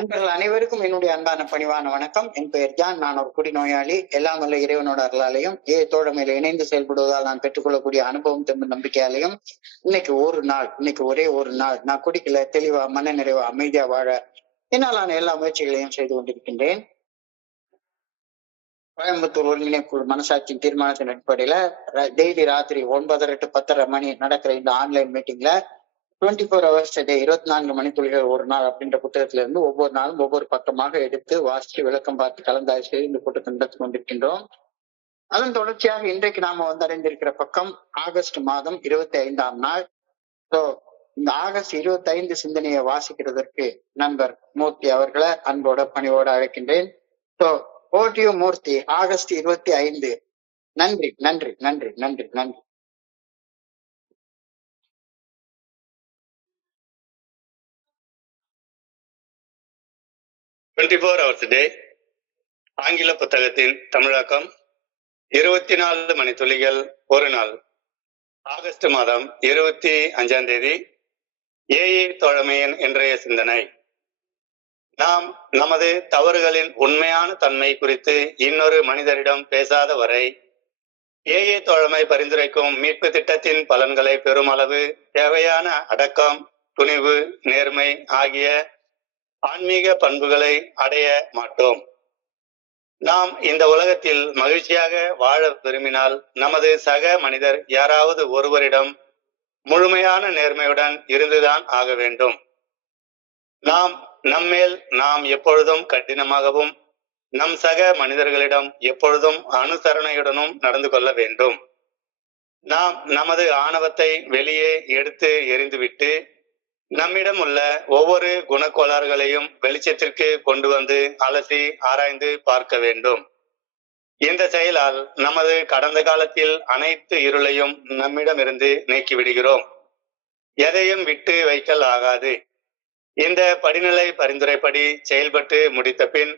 நண்பர்கள் அனைவருக்கும் என்னுடைய அன்பான பணிவான வணக்கம். என் பெயர் ஜான். நான் ஒரு குடிநோயாளி. எல்லாம் வல்ல இறைவனோட அருளாலையும் தோழமையில இணைந்து செயல்படுவதால் நான் பெற்றுக்கொள்ளக்கூடிய அனுபவம் தெம்பு நம்பிக்கையாலையும் இன்னைக்கு ஒரே ஒரு நாள் நான் குடிக்கல, தெளிவா மன நிறைவா அமைதியா வாழ என்னாலான எல்லா முயற்சிகளையும் செய்து கொண்டிருக்கின்றேன். கோயம்புத்தூர் ஒருங்கிணைப்பு மனசாட்சியின் தீர்மானத்தின் அடிப்படையில டெய்லி ராத்திரி 9:30 to 10:30 மணி நடக்கிற இந்த ஆன்லைன் மீட்டிங்ல 24 hours a day 24 மணித்துளிகள் ஒரு நாள் அப்படின்ற புத்தகத்தில இருந்து ஒவ்வொரு நாளும் ஒவ்வொரு பக்கமாக எடுத்து வாசித்து விளக்கம் பார்த்து கலந்தாய்வு செய்து இந்த கூட்டத்தை நடத்தி கொண்டிருக்கின்றோம். அதன் தொடர்ச்சியாக இன்றைக்கு நாம வந்தடைந்திருக்கிற பக்கம் ஆகஸ்ட் மாதம் 25ஆம் நாள். இந்த ஆகஸ்ட் 25 சிந்தனையை வாசிக்கிறதற்கு நண்பர் மூர்த்தி அவர்களை அன்போட பணிவோட அழைக்கின்றேன். மூர்த்தி, ஆகஸ்ட் 25. நன்றி நன்றி நன்றி நன்றி நன்றி. hours a day ஆங்கில புத்தகத்தின் தமிழாக்கம் 24 மணித்துளிகள் ஒரு நாள். ஆகஸ்ட் மாதம் 25ஆம் தேதி. ஏஏ தோழமையின் இன்றைய சிந்தனை. நாம் நமது தவறுகளின் உண்மையான தன்மை குறித்து இன்னொரு மனிதரிடம் பேசாத வரை ஏஏ தோழமை பரிந்துரைக்கும் மீட்பு திட்டத்தின் பலன்களை பெருமளவு தேவையான அடக்கம், துணிவு, நேர்மை ஆகிய ஆன்மீக பண்புகளை அடைய மாட்டோம். நாம் இந்த உலகத்தில் மகிழ்ச்சியாக வாழ விரும்பினால் நமது சக மனிதர் யாராவது ஒருவரிடம் முழுமையான நேர்மையுடன் இருந்துதான் ஆக வேண்டும். நாம் நம்மேல் நாம் எப்பொழுதும் கடினமாகவும் நம் சக மனிதர்களிடம் எப்பொழுதும் அனுசரணையுடனும் நடந்து கொள்ள வேண்டும். நாம் நமது ஆணவத்தை வெளியே எடுத்து எறிந்துவிட்டு நம்மிடம் உள்ள ஒவ்வொரு குணக்கோளாறுகளையும் வெளிச்சத்திற்கு கொண்டு வந்து அலசி ஆராய்ந்து பார்க்க வேண்டும். இந்த செயலால் நமது கடந்த காலத்தில் அனைத்து இருளையும் நம்மிடமிருந்து நீக்கிவிடுகிறோம். எதையும் விட்டு வைக்கல் ஆகாது. இந்த படிநிலை பரிந்துரைப்படி செயல்பட்டு முடித்த பின்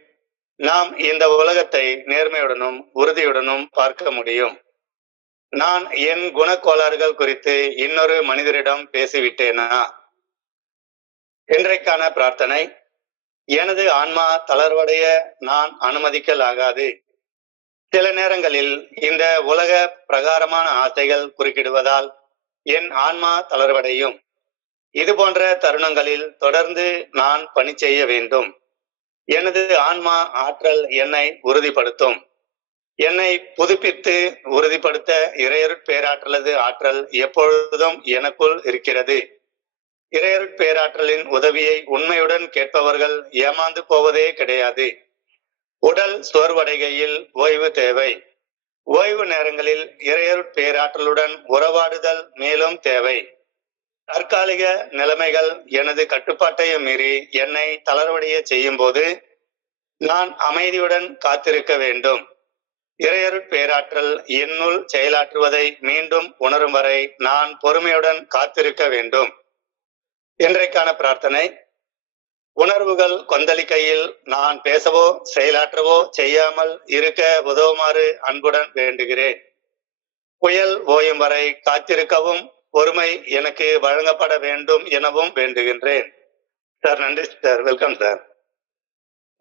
நாம் இந்த உலகத்தை நேர்மையுடனும் உறுதியுடனும் பார்க்க முடியும். நான் என் குணக்கோளாறுகள் குறித்து இன்னொரு மனிதரிடம் பேசிவிட்டேனா? இன்றைக்கான பிரார்த்தனை. எனது ஆன்மா தளர்வடைய நான் அனுமதிக்கல் ஆகாது. சில நேரங்களில் இந்த உலக பிரகாரமான ஆசைகள் குறுக்கிடுவதால் என் ஆன்மா தளர்வடையும். இது போன்ற தருணங்களில் தொடர்ந்து நான் பணி செய்ய வேண்டும். எனது ஆன்மா ஆற்றல் என்னை உறுதிப்படுத்தும். என்னை புதுப்பித்து உறுதிப்படுத்த இறையருட் பேராற்றலது ஆற்றல் எப்பொழுதும் எனக்குள் இருக்கிறது. இறையருட் பேராற்றலின் உதவியை உண்மையுடன் கேட்பவர்கள் ஏமாந்து போவதே கிடையாது. உடல் சோர்வடைகையில் ஓய்வு தேவை. ஓய்வு நேரங்களில் இறையருட் பேராற்றலுடன் உறவாடுதல் மேலும் தேவை. தற்காலிக நிலைமைகள் எனது கட்டுப்பாட்டையும் மீறி என்னை தளர்வடைய செய்யும் போது நான் அமைதியுடன் காத்திருக்க வேண்டும். இறையருட் பேராற்றல் என்னுள் செயலாற்றுவதை மீண்டும் உணரும் வரை நான் பொறுமையுடன் காத்திருக்க வேண்டும். இன்றைக்கான பிரார்த்தனை. உணர்வுகள் கொந்தளிக்கையில் நான் பேசவோ செயலாற்றவோ செய்யாமல் இருக்க உதவுமாறு அன்புடன் வேண்டுகிறேன். புயல் ஓயும் வரை காத்திருக்கவும் பொறுமை எனக்கு வழங்கப்பட வேண்டும் எனவும் வேண்டுகின்றேன். சார், நன்றி சார். Welcome sir.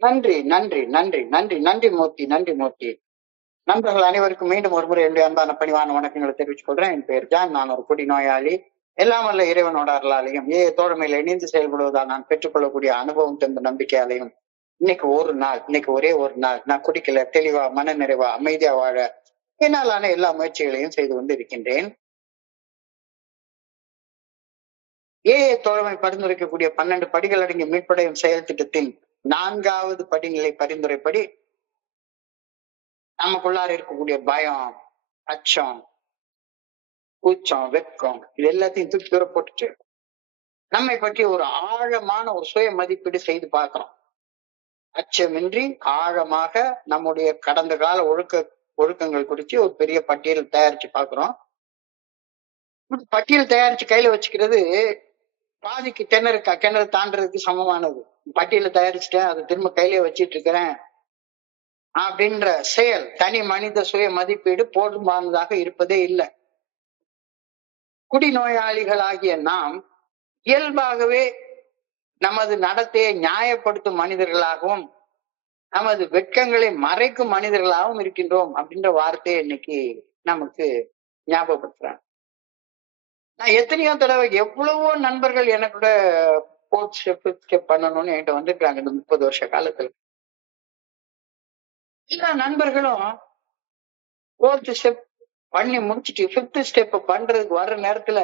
நன்றி நன்றி நன்றி நன்றி நன்றி மூர்த்தி. நன்றி மூர்த்தி. நண்பர்கள் அனைவருக்கும் மீண்டும் ஒரு முறை என்னுடைய அன்பான பணிவான வணக்கங்களை தெரிவித்துக் கொள்றேன். என் பெயர் ஜான். நான் ஒரு குடிநோயாளி. எல்லாம் வல்ல இறைவனோட அருளாலையும் தோழமையில இணைந்து செயல்படுவதால் நான் பெற்றுக்கொள்ளக்கூடிய அனுபவம் தெம்பு நம்பிக்கையாலையும் இன்னைக்கு ஒரே ஒரு நாள் நான் குடிக்கல, தெளிவா மன நிறைவா அமைதியா வாழ என்னாலான எல்லா முயற்சிகளையும் செய்து கொண்டு இருக்கின்றேன். தோழமை பரிந்துரைக்கக்கூடிய 12 படிகள் அடங்கிய மீட்படையும் செயல் திட்டத்தின் 4வது படிநிலை பரிந்துரைப்படி நமக்குள்ளார இருக்கக்கூடிய பயம், அச்சம், கூச்சம், வெக்கம் இது எல்லாத்தையும் தூக்கி தூர போட்டுட்டு நம்மை பற்றி ஒரு ஆழமான ஒரு சுய மதிப்பீடு செய்து பார்க்கிறோம். அச்சமின்றி ஆழமாக நம்முடைய கடந்த கால ஒழுக்கங்கள் குறித்து ஒரு பெரிய பட்டியல் தயாரிச்சு பார்க்கிறோம். பட்டியல் தயாரிச்சு கையில வச்சுக்கிறது பாதிக்கு கிணறு தாண்டறதுக்கு சமமானது. பட்டியலை தயாரிச்சுட்டேன், அதை திரும்ப கையிலே வச்சிட்டு இருக்கிறேன் அப்படின்ற செயல் தனி மனித சுய மதிப்பீடு போதுமானதாக இருப்பதே இல்லை. குடிநோயாளிகளாகிய நாம் இயல்பாகவே நமது நடத்தையை நியாயப்படுத்தும் மனிதர்களாகவும் நமது வெட்கங்களை மறைக்கும் மனிதர்களாகவும் இருக்கின்றோம் அப்படின்ற வார்த்தையை இன்னைக்கு நமக்கு ஞாபகப்படுத்துறாங்க. நான் எத்தனையோ தடவை எவ்வளவோ நண்பர்கள் எனக்கூட ஃபோர்த் ஸ்டெப், ஃபிஃப்த் ஸ்டெப் பண்ணணும்னு என்கிட்ட வந்திருக்காங்க இந்த 30 வருஷ காலத்துல. எல்லா நண்பர்களும் ஃபோர்த் ஸ்டெப் பண்ணி முடிச்சுட்டு ஃபிஃப்த் ஸ்டெப் பண்றதுக்கு வர்ற நேரத்துல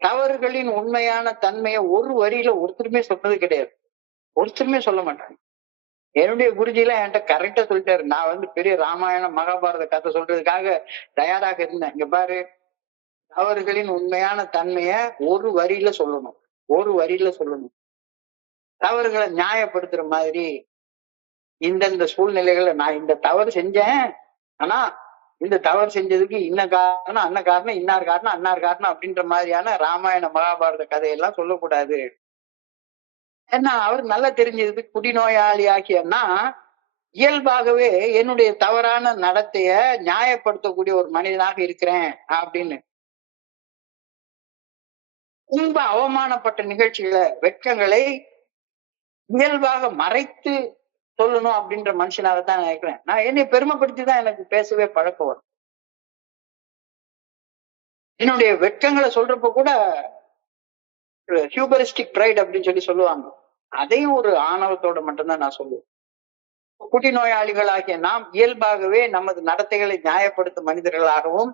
தவறுகளின் உண்மையான தன்மையை ஒரு வரியில ஒருத்தருமே சொன்னது கிடையாது. ஒருத்தருமே சொல்ல மாட்டாங்க. என்னுடைய குருஜிலாம் என்கிட்ட கரெக்டா சொல்லிட்டாரு. நான் பெரிய ராமாயணம் மகாபாரத கதை சொல்றதுக்காக தயாராக இருந்தேன். இங்க பாரு, தவறுகளின் உண்மையான தன்மைய ஒரு வரியில சொல்லணும். ஒரு வரியில சொல்லணும். தவறுகளை நியாயப்படுத்துற மாதிரி இந்தந்த சூழ்நிலைகள்ல நான் இந்த தவறு செஞ்சேன், ஆனா இந்த தவறு செஞ்சதுக்கு இன்ன காரணம், அன்ன காரணம், இன்னார் காரணம், அன்னார் காரணம் அப்படின்ற மாதிரியான ராமாயண மகாபாரத கதையெல்லாம் சொல்லக்கூடாது. ஏன்னா அவர் நல்லா தெரிஞ்சது குடிநோயாளி ஆகியன்னா இயல்பாகவே என்னுடைய தவறான நடத்தைய நியாயப்படுத்தக்கூடிய ஒரு மனிதனாக இருக்கிறேன் அப்படின்னு. ரொம்ப அவமானப்பட்ட நிகழ்ச்சிகளை, வெட்கங்களை இயல்பாக மறைத்து சொல்லணும் அப்படின்ற மனுஷனாகத்தான் நினைக்கிறேன். நான் என்னை பெருமைப்படுத்தி தான் எனக்கு பேசவே பழக்கம் வரும். என்னுடைய வெட்கங்களை சொல்றப்ப கூட ஹியூபரிஸ்டிக் பிரைட் அப்படின்னு சொல்லுவாங்க. அதையும் ஒரு ஆணவத்தோட மட்டும்தான் நான் சொல்லுவேன். குடிநோயாளிகளாகிய நாம் இயல்பாகவே நமது நடத்தைகளை நியாயப்படுத்தும் மனிதர்களாகவும்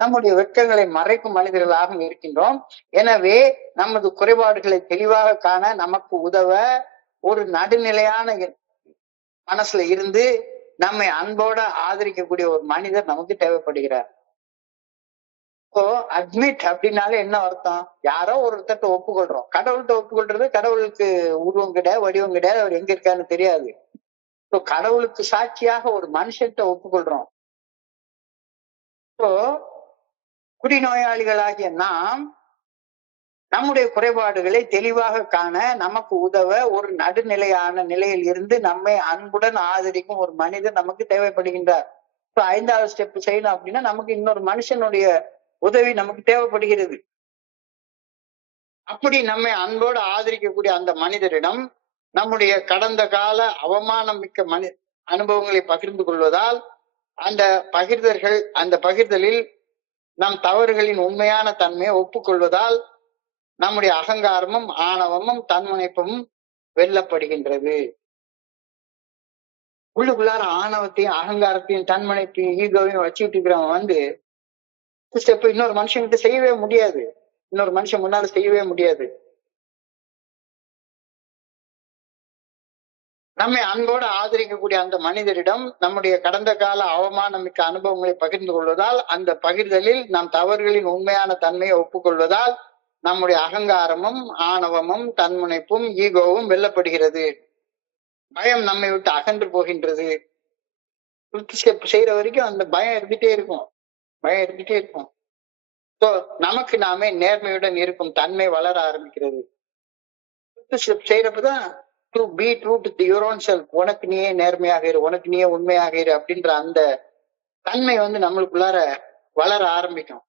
நம்முடைய வெட்கங்களை மறைக்கும் மனிதர்களாகவும் இருக்கின்றோம். எனவே நமது குறைபாடுகளை தெளிவாக காண நமக்கு உதவ ஒரு நடுநிலையான மனசுல இருந்து நம்மை அன்போட ஆதரிக்கக்கூடிய ஒரு மனிதர் நமக்கு தேவைப்படுகிறார். இப்போ அட்மிட் அப்படின்னாலே என்ன அர்த்தம்? யாரோ ஒருத்தட்ட ஒப்புக்கொள்றோம். கடவுள்கிட்ட ஒப்புக்கொள்றது, கடவுளுக்கு உருவம் கிடையாது, வடிவம் கிடையாது, அவர் எங்க இருக்காருன்னு தெரியாது. இப்போ கடவுளுக்கு சாட்சியாக ஒரு மனுஷன்கிட்ட ஒப்புக்கொள்றோம். இப்போ குடிநோயாளிகளாகிய நாம் நம்முடைய குறைபாடுகளை தெளிவாக காண நமக்கு உதவ ஒரு நடுநிலையான நிலையில் இருந்து நம்மை அன்புடன் ஆதரிக்கும் ஒரு மனிதர் நமக்கு தேவைப்படுகின்றார். இப்ப 5வது ஸ்டெப் செய்யணும் அப்படின்னா நமக்கு இன்னொரு மனுஷனுடைய உதவி நமக்கு தேவைப்படுகிறது. அப்படி நம்மை அன்போடு ஆதரிக்கக்கூடிய அந்த மனிதரிடம் நம்முடைய கடந்த கால அவமானம் மிக்க அனுபவங்களை பகிர்ந்து கொள்வதால் அந்த பகிர்தலில் நம் தவறுகளின் உண்மையான தன்மையை ஒப்புக்கொள்வதால் நம்முடைய அகங்காரமும் ஆணவமும் தன்முனைப்பும் வெல்லப்படுகின்றது. உள்ளுக்குள்ளார ஆணவத்தையும் அகங்காரத்தையும் தன்முனைப்பையும் ஈகோவையும் வச்சுக்கிட்டு இருக்கிறவன் ஸ்டெப் இன்னொரு மனுஷன்கிட்ட செய்யவே முடியாது. இன்னொரு மனுஷன் முன்னால செய்யவே முடியாது. நம்மை அன்போடு ஆதரிக்கக்கூடிய அந்த மனிதரிடம் நம்முடைய கடந்த கால அவமானம் மிக்க அனுபவங்களை பகிர்ந்து கொள்வதால் அந்த பகிர்தலில் நம் தவறுகளின் உண்மையான தன்மையை ஒப்புக்கொள்வதால் நம்முடைய அகங்காரமும் ஆணவமும் தன்முனைப்பும் ஈகோவும் வெல்லப்படுகிறது. பயம் நம்மை விட்டு அகன்று போகின்றது. ஸ்டெப் செய்யற வரைக்கும் அந்த பயம் இருந்துட்டே இருக்கும். நமக்கு நாமே நேர்மையுடன் இருக்கும் தன்மை வளர ஆரம்பிக்கிறது. ஸ்டெப் செய்யறப்பதான் to be true to your own self, உனக்கு நீயே நேர்மையாக இரு, உனக்கு நீயே உண்மையாக இரு அப்படின்ற அந்த தன்மை நம்மளுக்குள்ளார வளர ஆரம்பிக்கும்.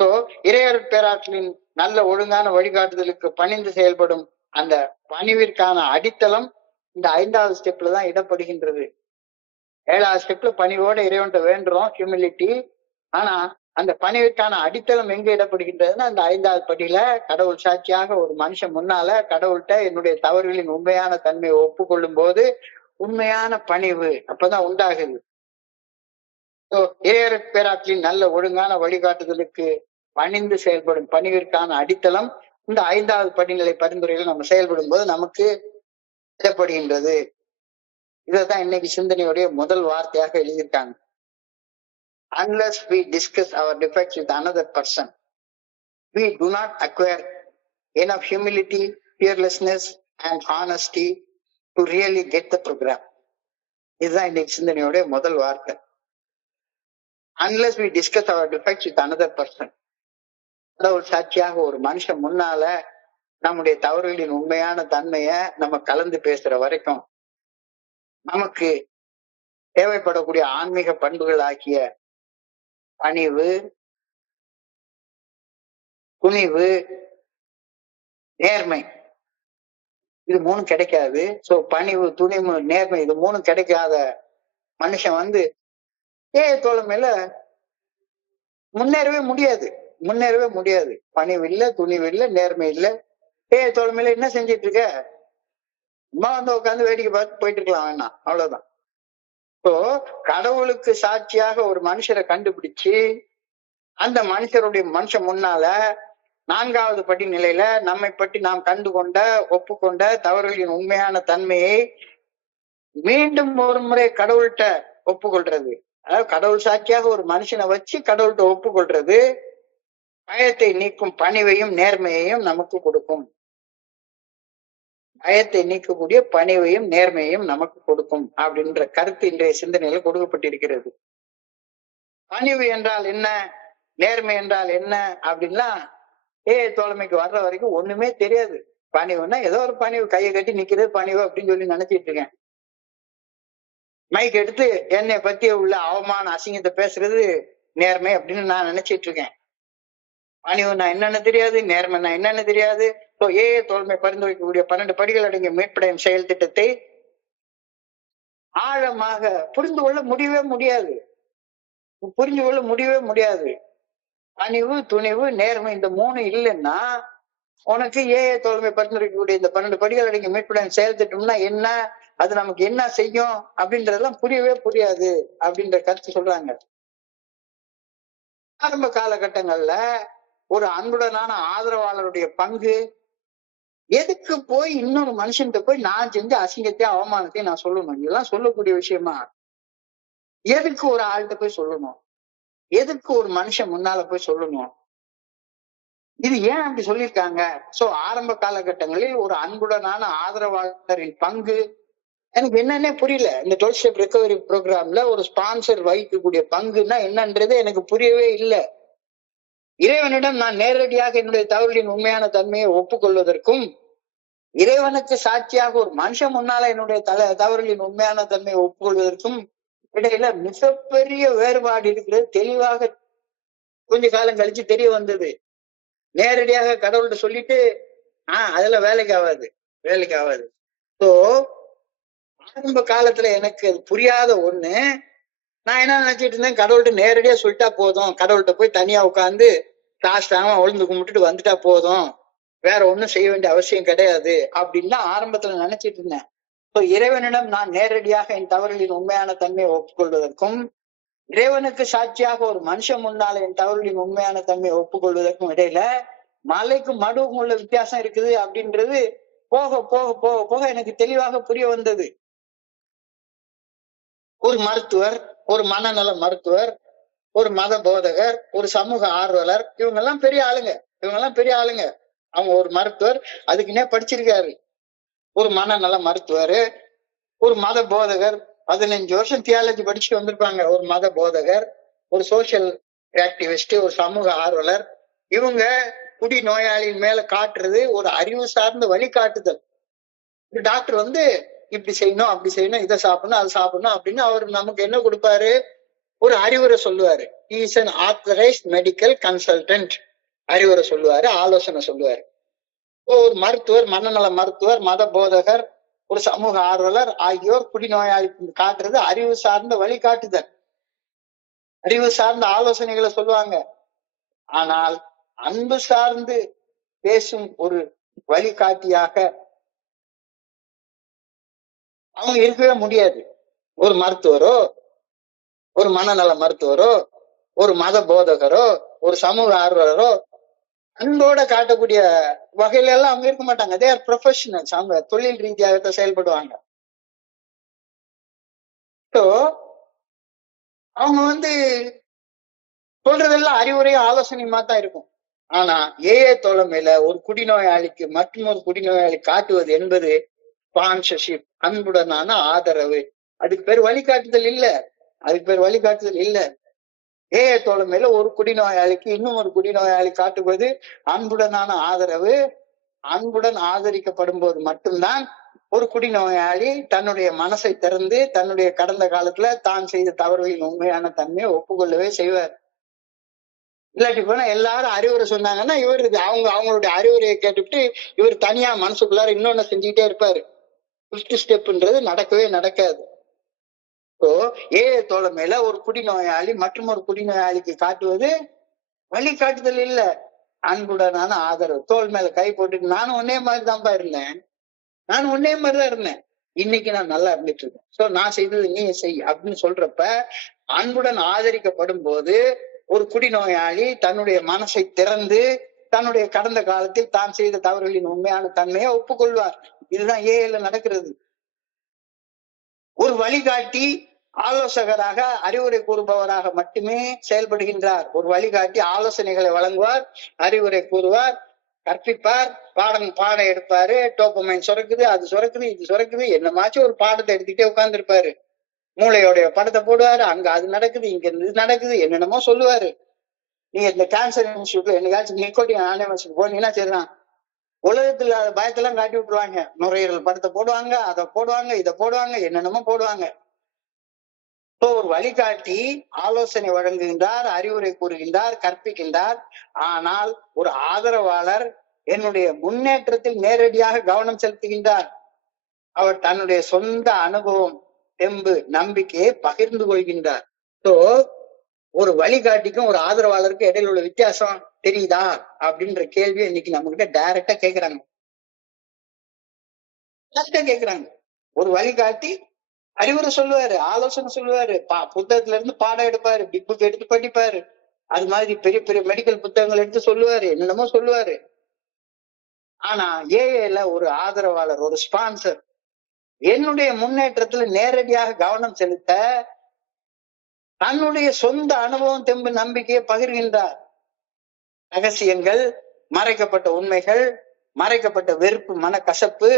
ஸோ இறையர் பேராற்றலின் நல்ல ஒழுங்கான வழிகாட்டுதலுக்கு பணிந்து செயல்படும் அந்த பணிவிற்கான அடித்தளம் இந்த 5வது ஸ்டெப்ல தான் இடப்படுகின்றது. 7வது ஸ்டெப்ல பணிவோட இறைவன்கிட்ட வேண்டுறோம், ஹியூமிலிட்டி. ஆனா அந்த பணிவிற்கான அடித்தளம் எங்க இடப்படுகின்றதுன்னா அந்த 5வது படியில கடவுள் சாட்சியாக ஒரு மனுஷன் முன்னால கடவுள்கிட்ட என்னுடைய தவறுகளின் உண்மையான தன்மையை ஒப்புக்கொள்ளும் போது உண்மையான பணிவு அப்பதான் உண்டாகுது. இறையர் பேராற்றலின் நல்ல ஒழுங்கான வழிகாட்டுதலுக்கு பணிந்து செயல்படும் பணிவிற்கான அடித்தளம் இந்த 5வது படிநிலை பரிந்துரைகள் நம்ம செயல்படும் போது நமக்கு ஏற்படுகின்றது. இதைதான் இன்னைக்கு சிந்தனையுடைய முதல் வார்த்தையாக எழுதியிருக்காங்க. Unless we discuss our defects with another person, we do not acquire enough humility, fearlessness and honesty to really get the program. இதுதான் இன்னைக்கு சிந்தனையுடைய முதல் வார்த்தை. Unless we discuss our defects with another person, கடவுள் சாட்சியாக ஒரு மனுஷன் முன்னால நம்முடைய தவறுகளின் உண்மையான தன்மைய நம்ம கலந்து பேசுற வரைக்கும் நமக்கு தேவைப்படக்கூடிய ஆன்மீக பண்புகள் ஆகிய பணிவு, துணிவு, நேர்மை இது மூணும் கிடைக்காது. சோ பணிவு, துணிவு, நேர்மை இது மூணும் கிடைக்காத மனுஷன் வந்து தோழமையில முன்னேறவே முடியாது. முன்னேறவே முடியாது. பணிவு இல்ல, துணிவு இல்ல, நேர்மை இல்ல. தோழமையில என்ன செஞ்சிட்டு இருக்க? சும்மா வந்து உட்காந்து வேடிக்கை பார்த்து போயிட்டு இருக்கலாம், வேணாம், அவ்வளவுதான். இப்போ கடவுளுக்கு சாட்சியாக ஒரு மனுஷரை கண்டுபிடிச்சு அந்த மனுஷன் முன்னால 4வது படி நிலையில நம்மை பற்றி நாம் கண்டுகொண்ட, ஒப்புக்கொண்ட தவறுகளின் உண்மையான தன்மையை மீண்டும் ஒரு முறை கடவுள்கிட்ட ஒப்புக்கொள்றது. அதாவது கடவுள் சாட்சியாக ஒரு மனுஷனை வச்சு கடவுள்கிட்ட ஒப்புக்கொள்றது பயத்தை நீக்கும் பணிவையும் நேர்மையையும் நமக்கு கொடுக்கும். பயத்தை நீக்கக்கூடிய பணிவையும் நேர்மையையும் நமக்கு கொடுக்கும் அப்படின்ற கருத்து இன்றைய சிந்தனையில கொடுக்கப்பட்டிருக்கிறது. பணிவு என்றால் என்ன, நேர்மை என்றால் என்ன அப்படின்லாம் தோழமைக்கு வர்ற வரைக்கும் ஒண்ணுமே தெரியாது. பணிவுன்னா ஏதோ ஒரு பணிவு, கையை கட்டி நிக்கிறது பணிவு அப்படின்னு சொல்லி நினைச்சிட்டு இருக்கேன். மைக் எடுத்து என்னை பத்தி உள்ள அவமான அசிங்கத்தை பேசுறது நேர்மை அப்படின்னு நான் நினைச்சிட்டு இருக்கேன். பணிவுனா என்னன்னு தெரியாது, நேர்மைனா என்னன்னு தெரியாது. தோழமை பரிந்துரைக்கக்கூடிய 12 படிகள் அடங்கிய மீட்படையும் செயல் திட்டத்தை ஆழமாக புரிந்து கொள்ள முடியவே முடியாது. பணிவு, துணிவு, நேர்மை இந்த 3 இல்லைன்னா உனக்கு தோழமை பரிந்துரைக்கக்கூடிய இந்த 12 படிகள் அடங்கிய மீட்படையும் செயல் திட்டம்னா என்ன, அது நமக்கு என்ன செய்யும் அப்படின்றதெல்லாம் புரியவே புரியாது அப்படின்ற கருத்து சொல்றாங்க. ஆரம்ப காலகட்டங்கள்ல ஒரு அன்புடனான ஆதரவாளருடைய பங்கு, எதுக்கு போய் இன்னொரு மனுஷன்கிட்ட போய் நான் செஞ்ச அசிங்கத்தையும் அவமானத்தையும் நான் சொல்லணும்? இதெல்லாம் சொல்லக்கூடிய விஷயமா? எதுக்கு ஒரு ஆள்கிட்ட போய் சொல்லணும்? எதுக்கு ஒரு மனுஷன் முன்னால போய் சொல்லணும்? இது ஏன் அப்படி சொல்லியிருக்காங்க? சோ ஆரம்ப காலகட்டங்களில் ஒரு அன்புடனான ஆதரவாளரின் பங்கு எனக்கு என்னன்னே புரியல. இந்த 12 ஸ்டெப் ரெக்கவரி ப்ரோக்ராம்ல ஒரு ஸ்பான்சர் வகிக்கக்கூடிய பங்குன்னா என்னன்றது எனக்கு புரியவே இல்லை. இறைவனிடம் நான் நேரடியாக என்னுடைய தவறுகளின் உண்மையான தன்மையை ஒப்புக்கொள்வதற்கும், இறைவனுக்கு சாட்சியாக ஒரு மனுஷன் முன்னால என்னுடைய தவறுகளின் உண்மையான தன்மையை ஒப்புக்கொள்வதற்கும் இடையில மிகப்பெரிய வேறுபாடு இருக்கிறது தெளிவாக கொஞ்ச காலம் கழிச்சு தெரிய வந்தது. நேரடியாக கடவுள்கிட்ட சொல்லிட்டு அதெல்லாம் வேலைக்கு ஆகாது. சோ ஆரம்ப காலத்துல எனக்கு அது புரியாத ஒண்ணு. நான் என்ன நினைச்சிட்டு இருந்தேன், கடவுள்கிட்ட நேரடியா சொல்லிட்டா போதும், கடவுள்கிட்ட போய் தனியா உட்காந்து சாஷ்டாங்கமா உழுந்து கும்பிட்டுட்டு வந்துட்டா போதும், வேற ஒண்ணும் செய்ய வேண்டிய அவசியம் கிடையாது அப்படின்னு ஆரம்பத்துல நினைச்சிட்டு இருந்தேன். இறைவனிடம் நான் நேரடியாக என் தவறுகளின் உண்மையான தன்மையை ஒப்புக்கொள்வதற்கும், இறைவனுக்கு சாட்சியாக ஒரு மனுஷன் முன்னால என் தவறுகளின் உண்மையான தன்மையை ஒப்புக்கொள்வதற்கும் இடையில மலைக்கும் மடுவுக்கும் உள்ள வித்தியாசம் இருக்குது அப்படின்றது போக போக போக போக எனக்கு தெளிவாக புரிய வந்தது. ஒரு மருத்துவர், ஒரு மனநல மருத்துவர், ஒரு மத போதகர், ஒரு சமூக ஆர்வலர், இவங்கெல்லாம் பெரிய ஆளுங்க. அவங்க ஒரு மருத்துவர், அதுக்குன்னே படிச்சிருக்காரு. ஒரு மனநல மருத்துவர், ஒரு மத போதகர், 15 வருஷம் தியாலஜி படிச்சுட்டு வந்திருப்பாங்க. ஒரு மத போதகர், ஒரு சோசியல் ஆக்டிவிஸ்ட், ஒரு சமூக ஆர்வலர். இவங்க குடி நோயாளியின் மேல காட்டுறது ஒரு அறிவு சார்ந்த வழிகாட்டுதல். டாக்டர் வந்து இப்படி செய்யணும், அப்படி செய்யணும், இதை சாப்பிடணும், அது சாப்பிடணும் அப்படின்னு அவர் நமக்கு என்ன கொடுப்பாரு? ஒரு அறிவுரை சொல்லுவாரு. He is an authorized medical consultant. அறிவுரை சொல்லுவாரு, ஆலோசனை சொல்லுவாரு. ஒரு மருத்துவர், மனநல மருத்துவர், மத போதகர், ஒரு சமூக ஆர்வலர் ஆகியோர் குடிநோயாளிக்கு காட்டுறது அறிவு சார்ந்த வழிகாட்டுதல், அறிவு சார்ந்த ஆலோசனைகளை சொல்லுவாங்க. ஆனால் அன்பு சார்ந்து பேசும் ஒரு வழிகாட்டியாக அவங்க இருக்கவே முடியாது. ஒரு மருத்துவரோ, ஒரு மனநல மருத்துவரோ, ஒரு மத போதகரோ, ஒரு சமூக ஆர்வலரோ அன்போட காட்டக்கூடிய வகையில எல்லாம் அவங்க இருக்க மாட்டாங்க. They are professionals. அவங்க தொழில் ரீதியாக செயல்படுவாங்க. அவங்க வந்து சொல்றதெல்லாம் அறிவுரையும் ஆலோசனையுமா தான் இருக்கும். ஆனா தோழமையில ஒரு குடிநோயாளிக்கு மற்றொரு குடிநோயாளி காட்டுவது என்பது ஸ்பான்சர்ஷிப், அன்புடனான ஆதரவு. அதுக்கு பேர் வழிகாட்டுதல் இல்ல. தோழமையில ஒரு குடிநோயாளிக்கு இன்னும் ஒரு குடிநோயாளி காட்டுவது அன்புடனான ஆதரவு. அன்புடன் ஆதரிக்கப்படும் போது மட்டும்தான் ஒரு குடிநோயாளி தன்னுடைய மனசை திறந்து தன்னுடைய கடந்த காலத்துல தான் செய்த தவறுகளின் உண்மையான தன்மையை ஒப்புக்கொள்ளவே செய்வார். இல்லாட்டி போனா எல்லாரும் அறிவுரை சொன்னாங்கன்னா இவருக்கு அவங்களுடைய அறிவுரையை கேட்டுவிட்டு இவர் தனியா மனசுக்குள்ளார இன்னொன்னு செஞ்சுக்கிட்டே இருப்பாரு. 5th ஸ்டெப்ன்றது நடக்கவே நடக்காது. இப்போ தோழமையில ஒரு குடிநோயாளி மற்றும் ஒரு குடிநோயாளிக்கு காட்டுவது வழிகாட்டுதல் இல்ல, அன்புடனான ஆதரவு. தோல் மேல கை போட்டுட்டு நானும் ஒன்னே மாதிரி தான்ப்பா இருந்தேன், நானும் ஒன்னே மாதிரிதான் இருந்தேன், இன்னைக்கு நான் நல்லா இருந்துட்டு இருக்கேன், சோ நான் செய்தது நீ செய் அப்படின்னு சொல்றப்ப அன்புடன் ஆதரிக்கப்படும் போது ஒரு குடிநோயாளி தன்னுடைய மனசை திறந்து தன்னுடைய கடந்த காலத்தில் தான் செய்த தவறுகளின் உண்மையான தன்மையை ஒப்புக்கொள்வார். இதுதான் ஏல நடக்கிறது. ஒரு வழிகாட்டி ஆலோசகராக அறிவுரை கூறுபவராக மட்டுமே செயல்படுகின்றார். ஒரு வழிகாட்டி ஆலோசனைகளை வழங்குவார், அறிவுரை கூறுவார், கற்பிப்பார், பாடம் எடுப்பாரு, டோபமைன் சுரக்குது, அது சுரக்குது, இது சுரக்குது, என்னமாச்சும் ஒரு பாடத்தை எடுத்துக்கிட்டே உட்கார்ந்து இருப்பாரு. மூளையோடைய படத்தை போடுவாரு, அங்க அது நடக்குது, இங்க இது நடக்குது, என்னென்னமோ சொல்லுவாரு. நீங்க இந்த கேன்சர் இன்ஸ்டியூட்ல என்னைக்காச்சும் நிக்கோட்டின் ஆனிவர்ஸுக்கு போனீங்கன்னா சரிதான், உலகத்துல பயத்தெல்லாம் காட்டி விட்டுருவாங்க. நுரையீரல் படத்தை போடுவாங்க, அதை போடுவாங்க, இதை போடுவாங்க, என்னென்னமோ போடுவாங்க. ஒரு வழிகாட்டி ஆலோசனை வழங்குகின்றார், அறிவுரை கூறுகின்றார், கற்பிக்கின்றார். ஆனால் ஒரு ஆதரவாளர் என்னுடைய முன்னேற்றத்தில் நேரடியாக கவனம் செலுத்துகின்றார். அவர் தன்னுடைய சொந்த அனுபவம், தெம்பு, நம்பிக்கையை பகிர்ந்து கொள்கின்றார். ஒரு வழிகாட்டிக்கும் ஒரு ஆதரவாளருக்கும் இடையில உள்ள வித்தியாசம் தெரியுதா அப்படின்ற கேள்வியை இன்னைக்கு நம்ம கிட்ட டைரக்டா கேக்குறாங்க. ஒரு வழிகாட்டி அறிவுரை சொல்லுவாரு, ஆலோசனை சொல்லுவாரு, புத்தகத்துல இருந்து பாடம் எடுப்பாரு, பிக் புக் எடுத்து படிப்பாரு, அது மாதிரி பெரிய பெரிய மெடிக்கல் புத்தகங்கள் எடுத்து சொல்லுவாரு, என்னென்னமோ சொல்லுவாரு. ஆனா ஏஏல ஒரு ஆதரவாளர், ஒரு ஸ்பான்சர் என்னுடைய முன்னேற்றத்துல நேரடியாக கவனம் செலுத்த தன்னுடைய சொந்த அனுபவம், தெம்பு, நம்பிக்கையை பகிர்கின்றார். ரகசியங்கள், மறைக்கப்பட்ட உண்மைகள், மறைக்கப்பட்ட வெறுப்பு, மனக்கசப்பு,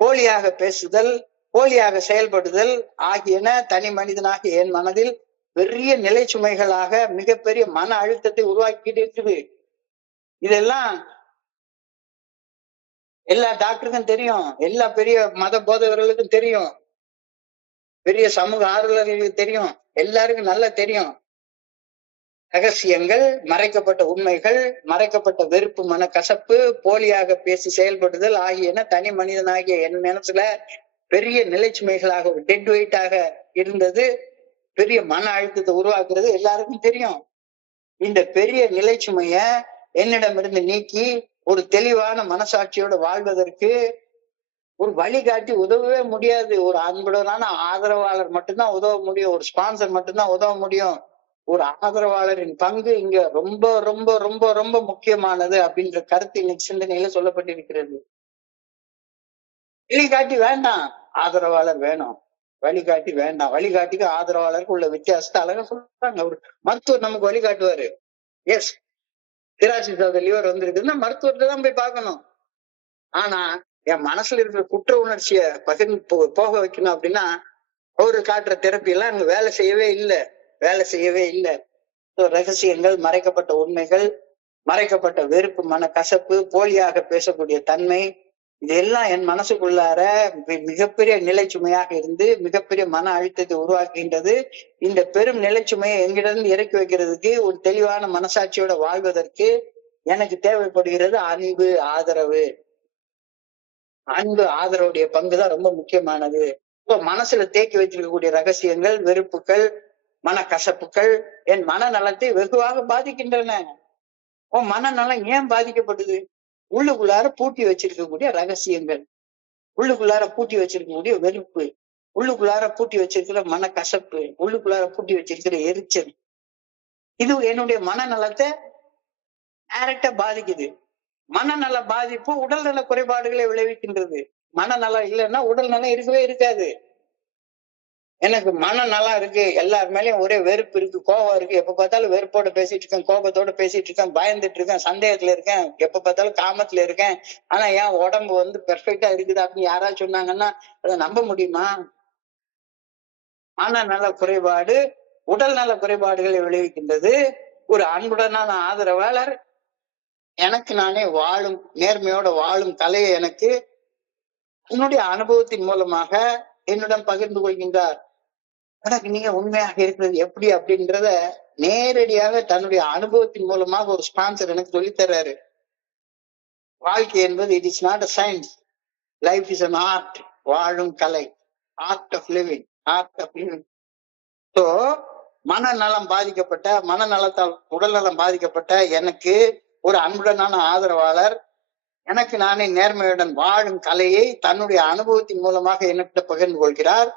போலியாக பேசுதல், போலியாக செயல்படுதல் ஆகியன தனி மனிதனாக என் மனதில் பெரிய நிலை சுமைகளாக மிகப்பெரிய மன அழுத்தத்தை உருவாக்கிட்டு இருக்குது. இதெல்லாம் எல்லா டாக்டருக்கும் தெரியும், எல்லா பெரிய மத போதகர்களுக்கும் தெரியும், பெரிய சமூக ஆர்வலர்களுக்கு தெரியும், எல்லாருக்கும் நல்லா தெரியும். ரகசியங்கள், மறைக்கப்பட்ட உண்மைகள், மறைக்கப்பட்ட வெறுப்பு, மனக்கசப்பு, போலியாக பேசி செயல்படுதல் ஆகியன தனி மனிதனாகிய என் மனசுல பெரிய நிலைச்சுமைகளாக, ஒரு டெட் வெயிட்டாக இருந்தது, பெரிய மன அழுத்தத்தை உருவாக்குறது எல்லாருக்கும் தெரியும். இந்த பெரிய நிலைச்சுமைய என்னிடமிருந்து நீக்கி ஒரு தெளிவான மனசாட்சியோட வாழ்வதற்கு ஒரு வழிகாட்டி உதவவே முடியாது. ஒரு அன்புடனான ஆதரவாளர் மட்டும்தான் உதவ முடியும், ஒரு ஸ்பான்சர் மட்டும்தான் உதவ முடியும். ஒரு ஆதரவாளரின் பங்கு இங்க ரொம்ப ரொம்ப ரொம்ப ரொம்ப முக்கியமானது அப்படின்ற கருத்து இன்னைக்கு சிந்தனையில சொல்லப்பட்டிருக்கிறது. வழிகாட்டி வேண்டாம், ஆதரவாளர் வேணும். வழிகாட்டி வேண்டாம், வழிகாட்டிக்கு ஆதரவாளருக்கு உள்ள வித்தியாசத்தை அழகா சொல்றாங்க. ஒரு மருத்துவர் நமக்கு வழிகாட்டுவாரு. எஸ், திராட்சை லிவர் வந்திருக்குன்னா மருத்துவர்கிட்ட தான் போய் பார்க்கணும். ஆனா என் மனசுல இருக்கிற குற்ற உணர்ச்சிய பகிர்ந்து போக வைக்கணும் அப்படின்னா அவரு காட்டுற தெரப்பி எல்லாம் அங்க வேலை செய்யவே இல்லை. ரகசியங்கள், மறைக்கப்பட்ட உண்மைகள், மறைக்கப்பட்ட வெறுப்பு, மனக்கசப்பு, போலியாக பேசக்கூடிய தன்மை, இதெல்லாம் என் மனசுக்குள்ளார மிகப்பெரிய நிலை சுமையாக இருந்து மிகப்பெரிய மன அழுத்தத்தை உருவாக்குகின்றது. இந்த பெரும் நிலை சுமையை எங்கிட்ட இறக்கி வைக்கிறதுக்கு, ஒரு தெளிவான மனசாட்சியோட வாழ்வதற்கு எனக்கு தேவைப்படுகிறது அன்பு, ஆதரவு. அன்பு, ஆதரவுடைய பங்குதான் ரொம்ப முக்கியமானது. இப்போ மனசுல தேக்கி வச்சிருக்கக்கூடிய ரகசியங்கள், வெறுப்புகள், மனக்கசப்புகள் என் மனநலத்தை வெகுவாக பாதிக்கின்றன. உன் மனநலம் ஏன் பாதிக்கப்படுது? உள்ளுக்குள்ளார பூட்டி வச்சிருக்கக்கூடிய ரகசியங்கள், உள்ளுக்குள்ளார பூட்டி வச்சிருக்கக்கூடிய வெறுப்பு, உள்ளுக்குள்ளார பூட்டி வச்சிருக்கிற மனக்கசப்பு, உள்ளுக்குள்ளார பூட்டி வச்சிருக்கிற எரிச்சல், இது என்னுடைய மனநலத்தை டைரக்டா பாதிக்குது. மனநல பாதிப்பு உடல்நல குறைபாடுகளை விளைவிக்கின்றது. மனநலம் இல்லைன்னா உடல் நலம் இருக்கவே இருக்காது. எனக்கு மனநலம் இருக்கு, எல்லார் மேலயும் ஒரே வெறுப்பு இருக்கு, கோபம் இருக்கு, எப்ப பார்த்தாலும் வெறுப்போட பேசிட்டு இருக்கேன், கோபத்தோட பேசிட்டு இருக்கேன், பயந்துட்டு இருக்கேன், சந்தேகத்துல இருக்கேன், எப்ப பார்த்தாலும் காமத்துல இருக்கேன், ஆனா என் உடம்பு பெர்ஃபெக்டா இருக்குது அப்படின்னு யாராவது சொன்னாங்கன்னா அதை நம்ப முடியுமா? மனநல குறைபாடு உடல் நல குறைபாடுகளை விளைவிக்கின்றது. ஒரு அன்புடனான ஆதரவாளர் எனக்கு நானே வாழும், நேர்மையோட வாழும் கலையை எனக்கு என்னுடைய அனுபவத்தின் மூலமாக என்னிடம் பகிர்ந்து கொள்கின்றார். எனக்கு நீங்க உண்மையாக இருக்கிறது எப்படி அப்படின்றத நேரடியாக தன்னுடைய அனுபவத்தின் மூலமாக ஒரு ஸ்பான்சர் எனக்கு சொல்லித் தர்றாரு. வாழ்க்கை என்பது it is not a science, life is an art. வாழும் கலை, art of living, art of living. So மனநலம் பாதிக்கப்பட்ட, மனநலத்தால் உடல்நலம் பாதிக்கப்பட்ட எனக்கு ஒரு அன்புடனான ஆதரவாளர் எனக்கு நானே நேர்மையுடன் வாழும் கலையை தன்னுடைய அனுபவத்தின் மூலமாக என்னிட்ட பகிர்ந்து கொள்கிறார்.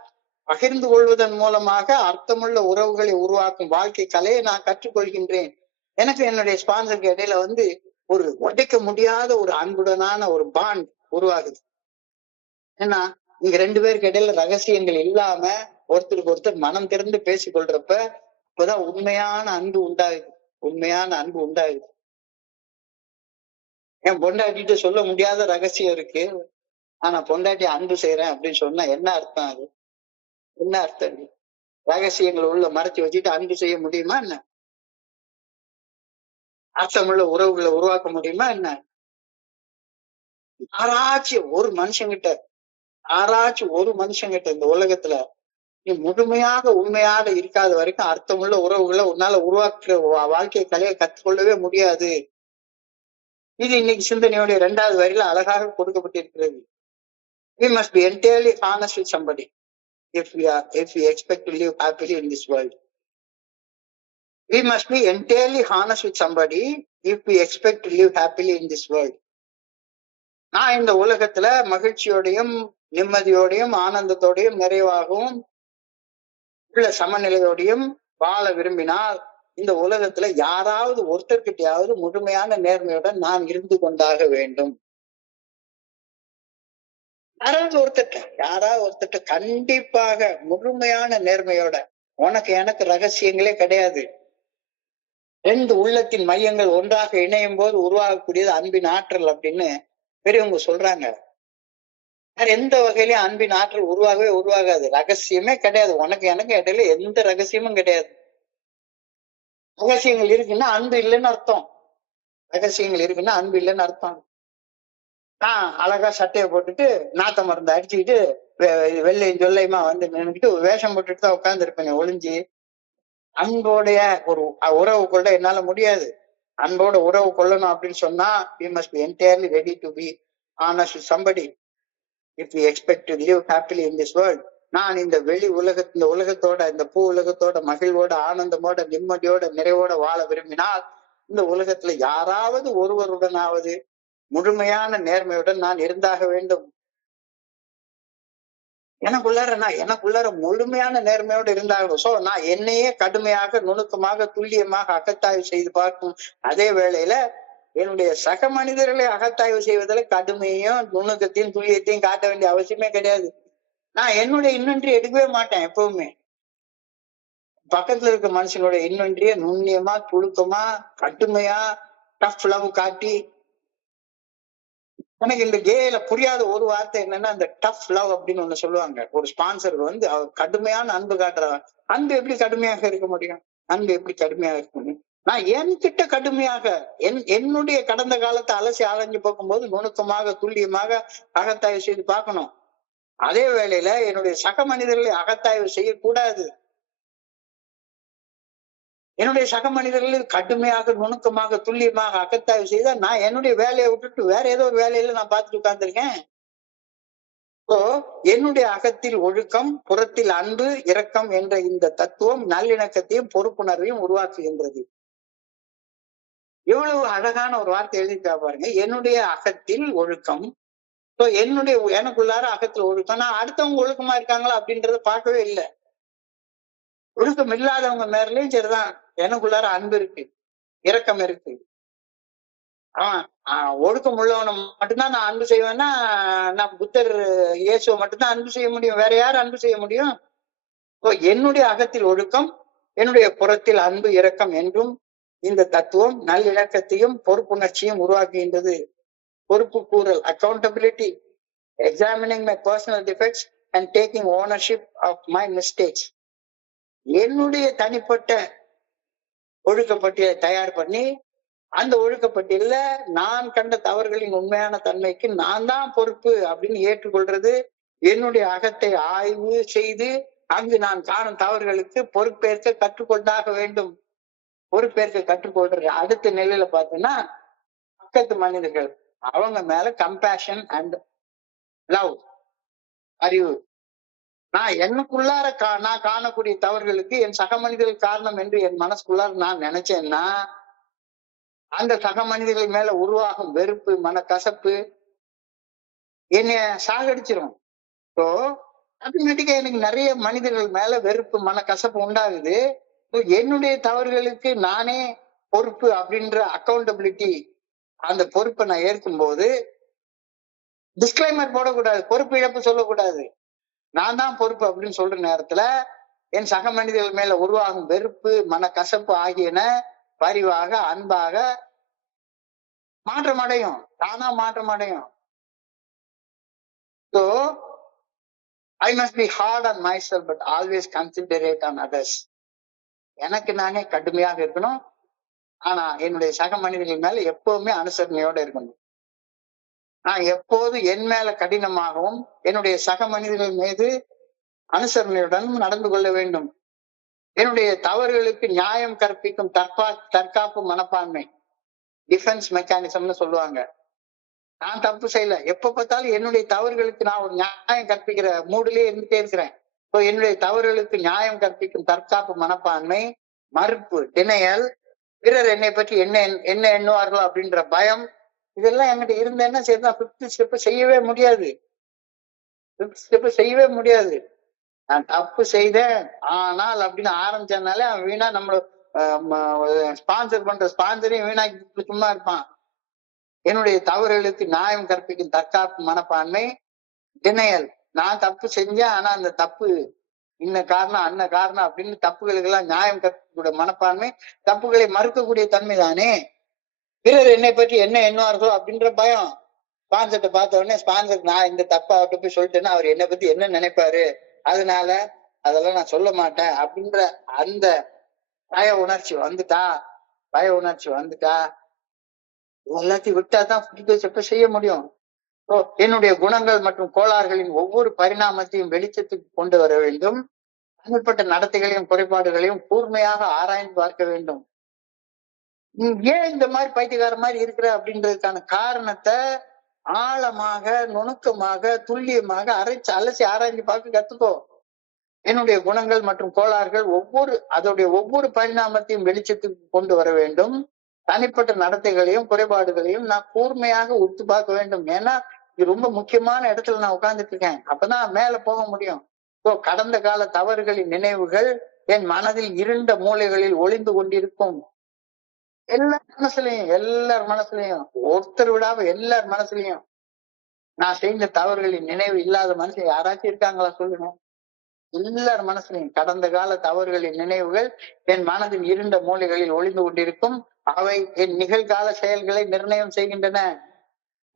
பகிர்ந்து கொள்வதன் மூலமாக அர்த்தமுள்ள உறவுகளை உருவாக்கும் வாழ்க்கை கலையை நான் கற்றுக்கொள்கின்றேன். எனக்கு என்னுடைய ஸ்பான்சருக்கு இடையில ஒரு உடைக்க முடியாத ஒரு அன்புடனான ஒரு பாண்ட் உருவாகுது. ஏன்னா இங்க 2 பேருக்கு இடையில ரகசியங்கள் இல்லாம ஒருத்தருக்கு ஒருத்தர் மனம் திறந்து பேசிக் கொள்றப்ப இப்பதான் உண்மையான அன்பு உண்டாகுது. உண்மையான அன்பு உண்டாகுது. என் பொண்டாட்டிட்டு சொல்ல முடியாத ரகசியம் இருக்கு. ஆனா பொண்டாட்டி அன்பு செய்யறேன் அப்படின்னு சொன்னா என்ன அர்த்தம்? அது என்ன அர்த்தம்? ரகசியங்களை உள்ள மறைச்சு வச்சுட்டு அன்பு செய்ய முடியுமா என்ன? அர்த்தமுள்ள உறவுகளை உருவாக்க முடியுமா என்ன? யாராச்சும் ஒரு மனுஷங்கிட்ட இந்த உலகத்துல நீ முழுமையாக உண்மையாக இருக்காத வரைக்கும் அர்த்தமுள்ள உறவுகளை உன்னால உருவாக்குற வாழ்க்கை கலையை கற்றுக்கொள்ளவே முடியாது. இது இன்னைக்கு சிந்தனையோடைய 2வது வரியில அழகாக கொடுக்கப்பட்டிருக்கிறது. We must be entirely honest with somebody if we expect to live happily in this world. We must be entirely honest with somebody if we expect to live happily in this world. நான் இந்த உலகத்துல மகிழ்ச்சியோடையும் நிம்மதியோடையும் ஆனந்தத்தோடையும் நிறைவாகவும் உள்ள சமநிலையோடையும் வாழ விரும்பினால் இந்த உலகத்துல யாராவது ஒருத்தர்கிட்டயாவது முழுமையான நேர்மையுடன் நான் இருந்து கொண்டாக வேண்டும். யாராவது ஒருத்தட்ட கண்டிப்பாக முழுமையான நேர்மையோட. உனக்கு எனக்கு ரகசியங்களே கிடையாது. 2 உள்ளத்தின் மையங்கள் ஒன்றாக இணையும் போது உருவாகக்கூடியது அன்பின் ஆற்றல் அப்படின்னு பெரியவங்க சொல்றாங்க. வேற எந்த வகையிலயும் அன்பின் ஆற்றல் உருவாகாது. ரகசியமே கிடையாது. உனக்கு எனக்கு இடையில எந்த ரகசியமும் கிடையாது. ரகசியங்கள் இருக்குன்னா அன்பு இல்லைன்னு அர்த்தம். ரகசியங்கள் இருக்குன்னா அன்பு இல்லைன்னு அர்த்தம். நான் அழகா சட்டையை போட்டுட்டு நாத்த மருந்து அடிச்சுக்கிட்டு வெள்ளையும் சொல்லையுமா நின்றுட்டு வேஷம் போட்டுட்டு தான் உட்கார்ந்து இருப்பேன் ஒளிஞ்சு. அன்போடைய ஒரு உறவு கொள்ள என்னால முடியாது. அன்போட உறவு கொள்ளணும் அப்படின்னு சொன்னா we must be entirely ready to be honest with somebody if we expect to live happily in this world. நான் இந்த உலகத்தோட இந்த பூ உலகத்தோட மகிழ்வோட ஆனந்தமோட நிம்மதியோட நிறைவோட வாழ விரும்பினால் இந்த உலகத்துல யாராவது ஒருவருடனாவது முழுமையான நேர்மையுடன் நான் இருந்தாக வேண்டும். எனக்குள்ளார முழுமையான நேர்மையோடு இருந்தாகணும். சோ நான் என்னையே கடுமையாக நுணுக்கமாக துல்லியமாக அகத்தாய்வு செய்து பார்க்கும் அதே வேளையில என்னுடைய சக மனிதர்களை அகத்தாய்வு செய்வதில் கடுமையும் நுணுக்கத்தையும் துல்லியத்தையும் காட்ட வேண்டிய அவசியமே கிடையாது. நான் என்னுடைய இன்வென்ட்ரி எடுக்கவே மாட்டேன். எப்பவுமே பக்கத்துல இருக்க மனுஷனுடைய இன்வென்ட்ரிய நுண்ணியமா துணுக்கமா கடுமையா டஃப் லவ் காட்டி. எனக்கு இந்த கேல புரியாத ஒரு வார்த்தை என்னன்னா இந்த டஃப் லவ் அப்படின்னு ஒண்ணு சொல்லுவாங்க. ஒரு ஸ்பான்சர் அவர் கடுமையான அன்பு காட்டுறவன். அன்பு எப்படி கடுமையாக இருக்க முடியும்? நான் என்கிட்ட கடுமையாக என்னுடைய கடந்த காலத்தை அலசி ஆராய்ஞ்சு பார்க்கும்போது நுணுக்கமாக துல்லியமாக அகத்தாய்வு செய்து பார்க்கணும். அதே வேளையில என்னுடைய சக மனிதர்களை அகத்தாய்வு செய்யக்கூடாது. என்னுடைய சக மனிதர்கள் கடுமையாக நுணுக்கமாக துல்லியமாக அகத்தாய்வு செய்தா நான் என்னுடைய வேலையை விட்டுட்டு வேற ஏதோ ஒரு வேலையில நான் பார்த்துட்டு உட்கார்ந்துருக்கேன். என்னுடைய அகத்தில் ஒழுக்கம், புறத்தில் அன்பு, இரக்கம் என்ற இந்த தத்துவம் நல்லிணக்கத்தையும் பொறுப்புணர்வையும் உருவாக்குகின்றது. எவ்வளவு அழகான ஒரு வார்த்தை எழுதிட்டா பாருங்க. என்னுடைய அகத்தில் ஒழுக்கம். எனக்குள்ளார அகத்தில் ஒழுக்கம். நான் அடுத்தவங்க ஒழுக்கமா இருக்காங்களா அப்படின்றத பார்க்கவே இல்லை. ஒழுக்கம் இல்லாதவங்க மேலயும் சரிதான் எனக்குள்ளார அன்பு இருக்கு, இரக்கம் இருக்கு. ஒழுக்கம் உள்ளவனை மட்டும்தான் நான் அன்பு செய்வேன்னா நான் புத்தர் இயேசுவை மட்டும்தான் அன்பு செய்ய முடியும். வேற யாரும் அன்பு செய்ய முடியும்? என்னுடைய அகத்தில் ஒழுக்கம், என்னுடைய புறத்தில் அன்பு இரக்கம் என்றும் இந்த தத்துவம் நல்லிணக்கத்தையும் பொறுப்புணர்ச்சியும் உருவாக்குகின்றது. பொறுப்பு கூறல், accountability, examining my personal defects and taking ownership of my mistakes. என்னுடைய தனிப்பட்ட ஒழுக்கப்பட்டியலை தயார் பண்ணி அந்த ஒழுக்கப்பட்டியல நான் கண்ட தவறுகளின் உண்மையான தன்மைக்கு நான் தான் பொறுப்பு அப்படின்னு ஏற்றுக்கொள்றது. என்னுடைய அகத்தை ஆய்வு செய்து அங்கு நான் காணும் தவறுகளுக்கு பொறுப்பேற்க கற்றுக்கொண்டாக வேண்டும். பொறுப்பேற்க கற்றுக்கொள்றது அடுத்த நிலையில பார்த்தோம்னா பக்கத்து மனிதர்கள் அவங்க மேல கம்பேஷன் அண்ட் லவ், அறிவு. நான் எனக்குள்ளார நான் காணக்கூடிய தவறுகளுக்கு என் சக மனிதர்கள் காரணம் என்று என் மனசுக்குள்ளார நான் நினைச்சேன்னா அந்த சக மனிதர்கள் மேல உருவாகும் வெறுப்பு, மனக்கசப்பு என்னைய சாகடிச்சிரும். ஸோ ஆட்டோமேட்டிக்கா எனக்கு நிறைய மனிதர்கள் மேல வெறுப்பு, மனக்கசப்பு உண்டாகுது. என்னுடைய தவறுகளுக்கு நானே பொறுப்பு அப்படின்ற அக்கௌண்டபிலிட்டி, அந்த பொறுப்பை நான் ஏற்கும் போது டிஸ்கிளைமர் போடக்கூடாது, பொறுப்பு இழப்பு சொல்லக்கூடாது. நான் தான் பொறுப்பு அப்படின்னு சொல்ற நேரத்துல என் சக மனிதர்கள் மேல உருவாகும் வெறுப்பு, மனக்கசப்பு ஆகியன பரிவாக, அன்பாக மாற்றம் அடையும், தானா மாற்றம் அடையும். So I must be hard on myself but always considerate on others. எனக்கு நானே கடுமையாக இருக்கணும், ஆனா என்னுடைய சக மனிதர்கள் மேல எப்பவுமே அனுசரணையோட இருக்கணும். நான் எப்போது என் மேல கடினமாகவும் என்னுடைய சக மனிதர்கள் மீது அனுசரணையுடன் நடந்து கொள்ள வேண்டும். என்னுடைய தவறுகளுக்கு நியாயம் கற்பிக்கும் தற்காப்பு மனப்பான்மை, டிஃபென்ஸ் மெக்கானிசம்னு சொல்லுவாங்க. நான் தப்பு செய்யல, எப்ப பார்த்தாலும் என்னுடைய தவறுகளுக்கு நான் ஒரு நியாயம் கற்பிக்கிற மூடுலயே இருந்துட்டே இருக்கிறேன். என்னுடைய தவறுகளுக்கு நியாயம் கற்பிக்கும் தற்காப்பு மனப்பான்மை, மறுப்பு, டினையல், பிறர் என்னை பற்றி என்ன எண்ணுவார்களோ அப்படின்ற பயம், இதெல்லாம் என்கிட்ட இருந்தேன்னா சரிதான் ஃபிஃப்த் ஸ்டெப் செய்யவே முடியாது. நான் தப்பு செய்தேன் ஆனால் அப்படின்னு ஆரம்பிச்சதுனாலே அவன் வீணா நம்மள ஸ்பான்சர் பண்ற ஸ்பான்சரையும் வீணாக்கி சும்மா இருப்பான். என்னுடைய தவறுகளுக்கு நியாயம் கற்பிக்கும் தற்காப்பு மனப்பான்மை, டினையல், நான் தப்பு செஞ்சேன் ஆனா அந்த தப்பு இன்ன காரணம் அன்ன காரணம் அப்படின்னு தப்புகளுக்கு எல்லாம் நியாயம் கற்கக்கூடிய மனப்பான்மை, தப்புகளை மறுக்கக்கூடிய தன்மை தானே. பிறர் என்னை பற்றி என்ன எண்ணுவார்களோ அப்படின்ற பயம். ஸ்பான்சர்ட்ட பார்த்த உடனே ஸ்பான்சர் நான் இந்த தப்பா அவர்கிட்ட போய் சொல்லிட்டேன்னா அவர் என்னை பத்தி என்ன நினைப்பாரு, அதனால அதெல்லாம் நான் சொல்ல மாட்டேன் அப்படின்ற அந்த பய உணர்ச்சி வந்துட்டா எல்லாத்தையும் விட்டாதான் செய்ய முடியும். என்னுடைய குணங்கள் மற்றும் கோளாறுகளின் ஒவ்வொரு பரிணாமத்தையும் வெளிச்சத்துக்கு கொண்டு வர வேண்டும். தனிப்பட்ட நடத்தைகளையும் குறைபாடுகளையும் கூர்மையாக ஆராய்ந்து பார்க்க வேண்டும். ஏன் இந்த மாதிரி பைத்தியக்கார மாதிரி இருக்கிற அப்படின்றதுக்கான காரணத்தை ஆழமாக, நுணுக்கமாக, துல்லியமாக அலசி ஆராய்ந்து பார்க்க கத்துக்கோ. என்னுடைய குணங்கள் மற்றும் கோளாறுகள் அதோடைய ஒவ்வொரு பரிணாமத்தையும் வெளிச்சத்துக்கு கொண்டு வர வேண்டும். தனிப்பட்ட நடத்தைகளையும் குறைபாடுகளையும் நான் கூர்மையாக உத்து பார்க்க வேண்டும். ஏன்னா இது ரொம்ப முக்கியமான இடத்துல நான் உட்கார்ந்துட்டு இருக்கேன், அப்பதான் மேல போக முடியும். கடந்த கால தவறுகளின் நினைவுகள் என் மனதில் இருண்ட மூலைகளில் ஒளிந்து கொண்டிருக்கும். எல்லார் மனசுலயும் ஒருத்தர் விடாம எல்லார் மனசுலயும் நான் செய்த தவறுகளின் நினைவு இல்லாத மனுஷன் யாராச்சும் இருக்காங்களா சொல்லுங்க. எல்லார் மனசுலயும் கடந்த கால தவறுகளின் நினைவுகள் என் மனதின் இருண்ட மூலைகளில் ஒளிந்து கொண்டிருக்கும். அவை என் நிகழ்கால செயல்களை நிர்ணயம் செய்கின்றன.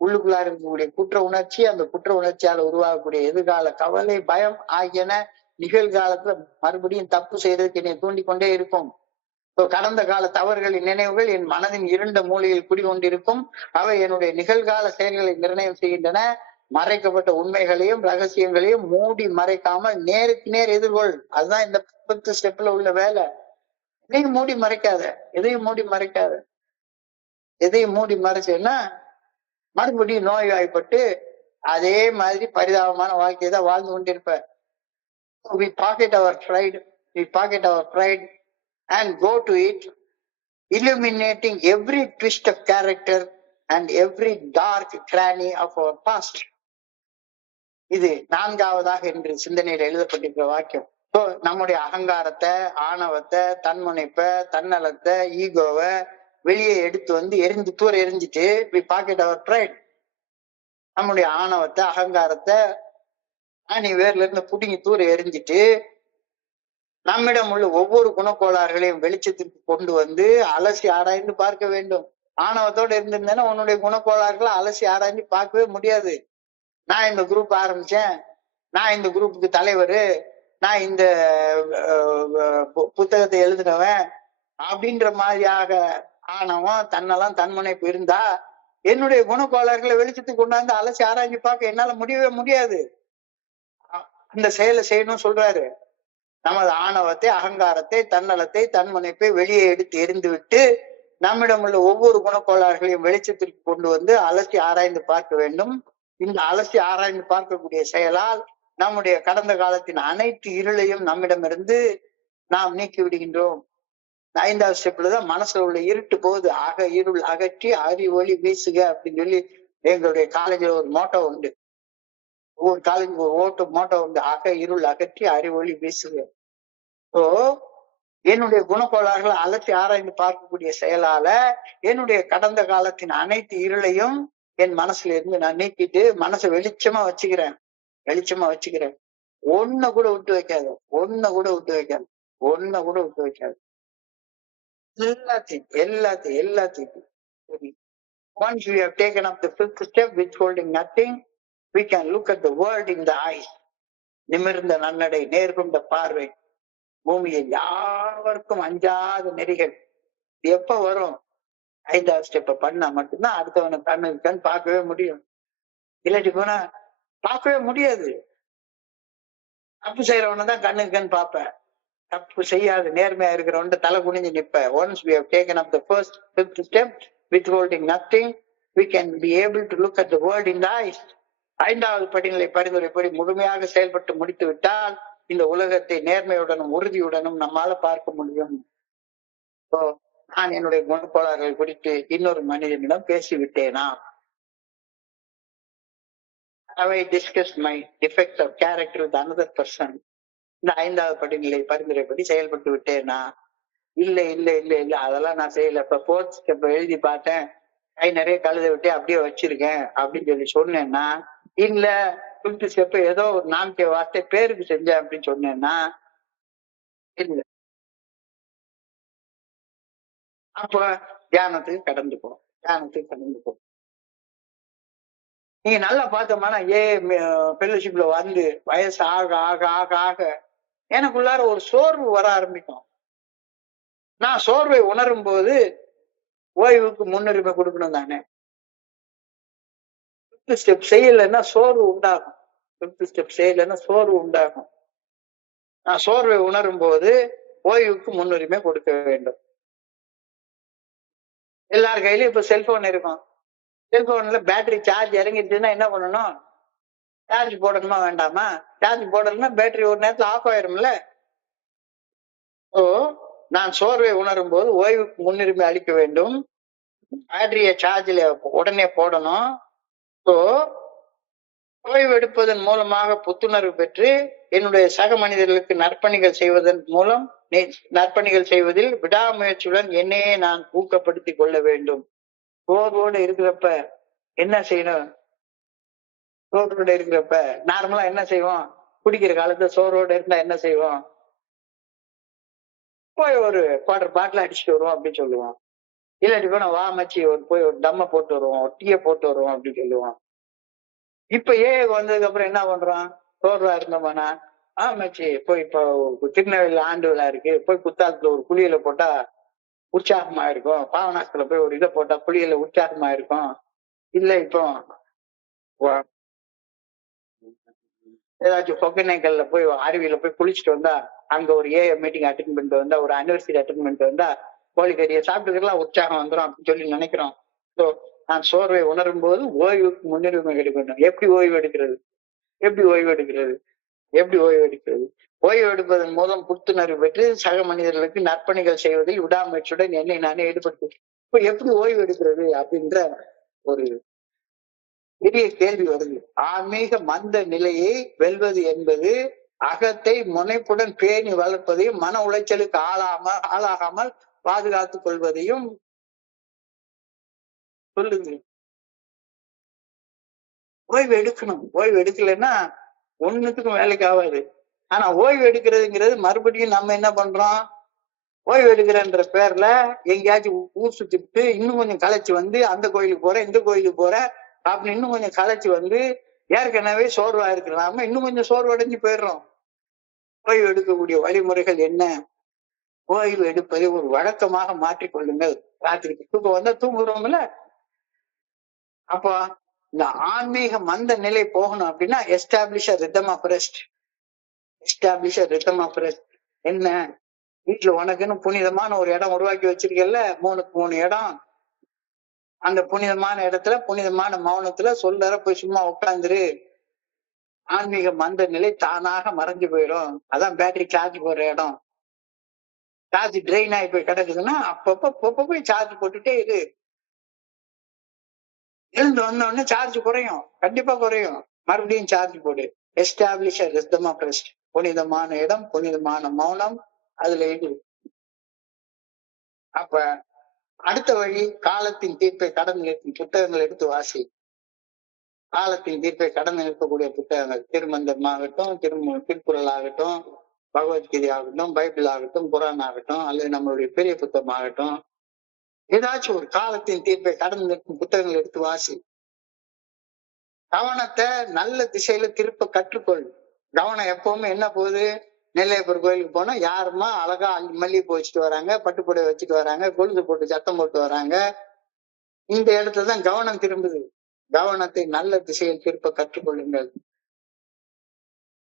உள்ளுக்குள்ளா இருக்கக்கூடிய குற்ற உணர்ச்சி, அந்த குற்ற உணர்ச்சியால் உருவாகக்கூடிய எதிர்கால கவலை, பயம் ஆகியன நிகழ்காலத்துல மறுபடியும் தப்பு செய்யறதுக்கு என்னை தூண்டிக்கொண்டே இருக்கும். கடந்த கால தவறுகளின் நினைவுகள் என் மனதின் இருண்ட மூலையில் குடிகொண்டிருக்கும். அவை என்னுடைய நிகழ்கால செயல்களை நிர்ணயம் செய்கின்றன. மறைக்கப்பட்ட உண்மைகளையும் ரகசியங்களையும் மூடி மறைக்காமல் நேருக்கு நேர் எதிர்கொள். அதுதான் இந்த 10th ஸ்டெப்ல உள்ள வேலை. எதையும் மூடி மறைச்சேன்னா மறுபடியும் நோய்வாய்ப்பட்டு அதே மாதிரி பரிதாபமான வாழ்க்கையை தான் வாழ்ந்து கொண்டிருப்ப. We pocket our pride and go to it, illuminating every twist of character and every dark cranny of our past. இது 4வதாக என்று சிந்தனையில் எழுதப்பட்டிருக்கிற வாக்கியம். நம்முடைய அகங்காரத்தை, ஆணவத்தை, தன்முனைப்பை, தன்னலத்தை, ஈகோவை வெளியே எடுத்து வந்து தூர எரிஞ்சிட்டு we pocket our pride. நம்முடைய ஆணவத்தை, அகங்காரத்தை வேர்ல இருந்து புடுங்கி தூர எரிஞ்சிட்டு நம்மிடம் உள்ள ஒவ்வொரு குணக்கோளாறுகளையும் வெளிச்சத்திற்கு கொண்டு வந்து அலசி ஆராய்ந்து பார்க்க வேண்டும். ஆணவத்தோட இருந்திருந்தேன்னா உன்னுடைய குணக்கோளாறுகளை அலசி ஆராய்ந்து பார்க்கவே முடியாது. நான் இந்த குரூப் ஆரம்பிச்சேன், நான் இந்த குரூப்புக்கு தலைவர், நான் இந்த புத்தகத்தை எழுதினவன் அப்படின்ற மாதிரியாக ஆணவம், தன்னெல்லாம் தன்முனைப்பு இருந்தா என்னுடைய குணக்கோளாறுகளை வெளிச்சத்துக்கு கொண்டாந்து அலசி ஆராய்ச்சி பார்க்க என்னால முடியவே முடியாது. இந்த செயலை செய்யணும்னு சொல்றாரு. நமது ஆணவத்தை, அகங்காரத்தை, தன்னலத்தை, தன்முனைப்பை வெளியே எடுத்து எரிந்து விட்டு நம்மிடம் உள்ள ஒவ்வொரு குணக்கோளாறுகளையும் வெளிச்சத்திற்கு கொண்டு வந்து அலசி ஆராய்ந்து பார்க்க வேண்டும். இந்த அலசி ஆராய்ந்து பார்க்கக்கூடிய செயலால் நம்முடைய கடந்த காலத்தின் அனைத்து இருளையும் நம்மிடமிருந்து நாம் நீக்கி விடுகின்றோம். 5வது ஸ்டெப்லதான் மனசுல உள்ள இருட்டு போகுது. இருள் அகற்றி ஒளி வீசுக அப்படின்னு சொல்லி எங்களுடைய காலேஜ்ல ஒரு மோட்டோ உண்டு. ஒவ்வொரு காலேஜுக்கு ஒரு மோட்டோ உண்டு. இருள் அகற்றி ஒளி வீசுக. ஸோ என்னுடைய குணக்கோளாறுகளை அலசி ஆராய்ந்து பார்க்கக்கூடிய செயலால என்னுடைய கடந்த காலத்தின் அனைத்து இருளையும் என் மனசுல இருந்து நான் நீக்கிட்டு மனசை வெளிச்சமா வச்சுக்கிறேன். ஒன்ன கூட விட்டு வைக்காது. எல்லாத்தையும் once we have taken up the 5th step, withholding nothing, we can look at the world in the eyes. நிமிர்ந்த நன்னடை, நேர்கொண்ட பார்வை, பூமியில் யாவருக்கும் அஞ்சாத நெறிகள். எப்ப வரும்? 5வது ஸ்டெப்ப பண்ணா மட்டும்தான் அடுத்தவனை கண்ணு பார்க்கவே முடியும். இல்லாட்டி போனா பார்க்கவே முடியாது. தப்பு செய்யறவனை தான் கண்ணு பார்ப்பேன். தப்பு செய்யாது நேர்மையா இருக்கிறவன் தலை குனிஞ்சு நிப்ப. Once we have taken up the 5th step, withholding nothing, we can be able to look at the world in the eyes. 5வது படிநிலை பரிந்துரைப்படி முழுமையாக செயல்பட்டு முடித்து விட்டால் இந்த உலகத்தை நேர்மையுடனும் உறுதியுடனும் நம்மால பார்க்க முடியும். நான் என்னுடைய குணக்கோளாறுகள் குறித்து இன்னொரு மனிதனிடம் பேசிவிட்டேனா? Have I discussed my defects of character with another person? இந்த 5வது படிநிலை பரிந்துரைப்படி செயல்பட்டு விட்டேனா? இல்ல அதெல்லாம் நான் செய்யல. இப்ப 4th ஸ்டெப் எழுதி பார்த்தேன், கை நிறைய கழுத விட்டு அப்படியே வச்சிருக்கேன் அப்படின்னு சொல்லி சொன்னேன்னா, இல்ல 5th ஸ்டெப் ஏதோ ஒரு நான்கே வார்த்தை பேருக்கு செஞ்சேன் அப்படின்னு சொன்னேன்னா, இல்ல. அப்ப தியானத்துக்கு கடந்து போ. நீங்க நல்லா பார்த்தோம்னா ஃபெல்லோஷிப்ல வந்து வயசு ஆக ஆக ஆக ஆக எனக்குள்ளார ஒரு சோர்வு வர ஆரம்பிக்கும். நான் சோர்வை உணரும் போது ஓய்வுக்கு முன்னுரிமை கொடுக்கணும் தானே. 5th ஸ்டெப் செய்யலைன்னா சோர்வு உண்டாகும். நான் சோர்வை உணரும் போது ஓய்வுக்கு முன்னுரிமை கொடுக்க வேண்டும். எல்லார் கையிலும் இப்ப செல்போன் இருக்கும். செல்போன்ல பேட்டரி சார்ஜ் இறங்கிடுச்சுன்னா என்ன பண்ணணும்? சார்ஜ் போடணுமா வேண்டாமா? சார்ஜ் போடணும்னா பேட்டரி ஒரு நேரத்துல ஆஃப் ஆயிரும்ல. நான் சோர்வை உணரும் போது ஓய்வுக்கு முன்னுரிமை அளிக்க வேண்டும். பேட்டரிய சார்ஜ்ல உடனே போடணும். ஓய்வு எடுப்பதன் மூலமாக புத்துணர்வு பெற்று என்னுடைய சக மனிதர்களுக்கு நற்பணிகள் செய்வதில் விடாமுயற்சியுடன் என்னையே நான் ஊக்கப்படுத்திக் கொள்ள வேண்டும். சோர்வோடு இருக்கிறப்ப என்ன செய்யணும்? சோர்வோடு இருக்கிறப்ப நார்மலா என்ன செய்வோம்? குடிக்கிற காலத்துல சோர்வோடு இருந்தா என்ன செய்வோம்? போய் ஒரு 1/4 பாட்டில் அடிச்சுட்டு வருவோம் அப்படின்னு சொல்லுவோம். இல்லாட்டி போனா வா மச்சி போய் ஒரு தம்ம போட்டு வருவோம், ஒரு டீயை போட்டு வருவோம் அப்படின்னு சொல்லுவோம். இப்ப வந்ததுக்கு அப்புறம் என்ன பண்றோம்? சோர்வா இருந்தோம்னா, மச்சி போய் இப்போ திருநெல்வேலியில ஆண்டு விழா இருக்கு, போய் குத்தாலத்துல ஒரு குளியல போட்டா உற்சாகமா இருக்கும். பாவநாசத்துல போய் ஒரு இதை போட்டா குளியல உற்சாகமா இருக்கும். இல்ல இப்போ ஏதாச்சும் ஒகேனக்கல்ல போய் அருவியில போய் குளிச்சுட்டு வந்தா, அங்க ஒரு மீட்டிங் அட்டென்ட் பண்ணிட்டு வந்தா, ஒரு அனிவர்சரி அட்டென்ட் பண்ணிட்டு வந்தா கோழிக்கறியை சாப்பிட்டதுக்கெல்லாம் உற்சாகம் வந்துடும் அப்படின்னு சொல்லி நினைக்கிறோம். நான் சோர்வை உணரும் போது ஓய்வுக்கு முன்னுரிமை எடுக்கணும். எப்படி ஓய்வு எடுக்கிறது? ஓய்வு எடுப்பதன் மூலம் புத்துணர்வு பெற்று சக மனிதர்களுக்கு நற்பணிகள் செய்வதில் விடாமுயற்சியுடன் என்னை நானே ஈடுபட்டு இப்ப எப்படி ஓய்வு எடுக்கிறது அப்படின்ற ஒரு பெரிய கேள்வி வருது. ஆன்மீக மந்த நிலையை வெல்வது என்பது அகத்தை முனைப்புடன் பேணி வளர்ப்பதையும் மன உளைச்சலுக்கு ஆளாகாமல் பாதுகாத்துக் கொள்வதையும் சொல்லுது. ஓய்வு எடுக்கணும். ஓய்வு எடுக்கலைன்னா ஒண்ணுத்துக்கும் வேலைக்கு ஆகாது. ஆனா ஓய்வு எடுக்கிறதுங்கிறது மறுபடியும் நம்ம என்ன பண்றோம்? ஓய்வு எடுக்கிறன்ற பேர்ல எங்கேயாச்சும் ஊர் சுத்திட்டு இன்னும் கொஞ்சம் களைச்சு வந்து அந்த கோயிலுக்கு போற இந்த கோயிலுக்கு போற அப்படின்னு இன்னும் கொஞ்சம் களைச்சு வந்து ஏற்கனவே சோர்வா இருக்கிறாம இன்னும் கொஞ்சம் சோர்வடைஞ்சு போயிடுறோம். ஓய்வு எடுக்கக்கூடிய வழிமுறைகள் என்ன? ஓய்வு எடுப்பதை ஒரு வழக்கமாக மாற்றிக்கொள்ளுங்கள். ராத்திரிக்கு தூக்கம் வந்தா தூங்குறோம்ல. அப்போ இந்த ஆன்மீக மந்த நிலை போகணும் அப்படின்னா எஸ்டாப்ளிஷ் ரிதம் ஆஃப் ரெஸ்ட். என்ன வீட்டுல உனக்குன்னு புனிதமான ஒரு இடம் உருவாக்கி வச்சிருக்கல, 3க்கு 3 இடம். அந்த புனிதமான இடத்துல புனிதமான மௌனத்துல சொல்லற போய் சும்மா உட்காந்துரு. ஆன்மீக மந்த நிலை தானாக மறைஞ்சு போயிடும். அதான் பேட்டரி சார்ஜ் போடுற இடம். சார்ஜ் ட்ரெயின் ஆகி போய் கிடக்குதுன்னா அப்பப்ப போய் சார்ஜ் போட்டுட்டே இரு. எழுந்து வந்த உடனே சார்ஜ் குறையும், கண்டிப்பா குறையும். மறுபடியும் சார்ஜ் போடு. Establish rhythm of rest. புனிதமான இடம், புனிதமான மௌனம், அதுல இரு. அப்ப அடுத்த வழி, காலத்தின் தீர்ப்பை கடந்து நிற்கும் புத்தகங்கள் எடுத்து வாசி. காலத்தின் தீர்ப்பை கடந்து நிற்கக்கூடிய புத்தகங்கள், திருமந்தம் ஆகட்டும், திருக்குறள் ஆகட்டும், பகவத்கீதை ஆகட்டும், பைபிள் ஆகட்டும், குரான் ஆகட்டும், அல்லது நம்மளுடைய பெரிய புத்தகம் ஆகட்டும், ஏதாச்சும் ஒரு காலத்தின் தீர்ப்பை கடந்து நிற்கும் புத்தகங்கள் எடுத்து வாசி. கவனத்தை நல்ல திசையில திருப்ப கற்றுக்கொள். கவனம் எப்பவுமே என்ன போகுது? நெல்லையப்பர் கோயிலுக்கு போனா யாருமா அழகா மல்லிகைப்பூ வச்சுட்டு வராங்க, பட்டுப்புடவை வச்சுட்டு வராங்க, கொலுசு போட்டு சத்தம் போட்டு வராங்க. இந்த இடத்துலதான் கவனம் திரும்புது. கவனத்தை நல்ல திசையில் திருப்ப கற்றுக்கொள்ளுங்கள்.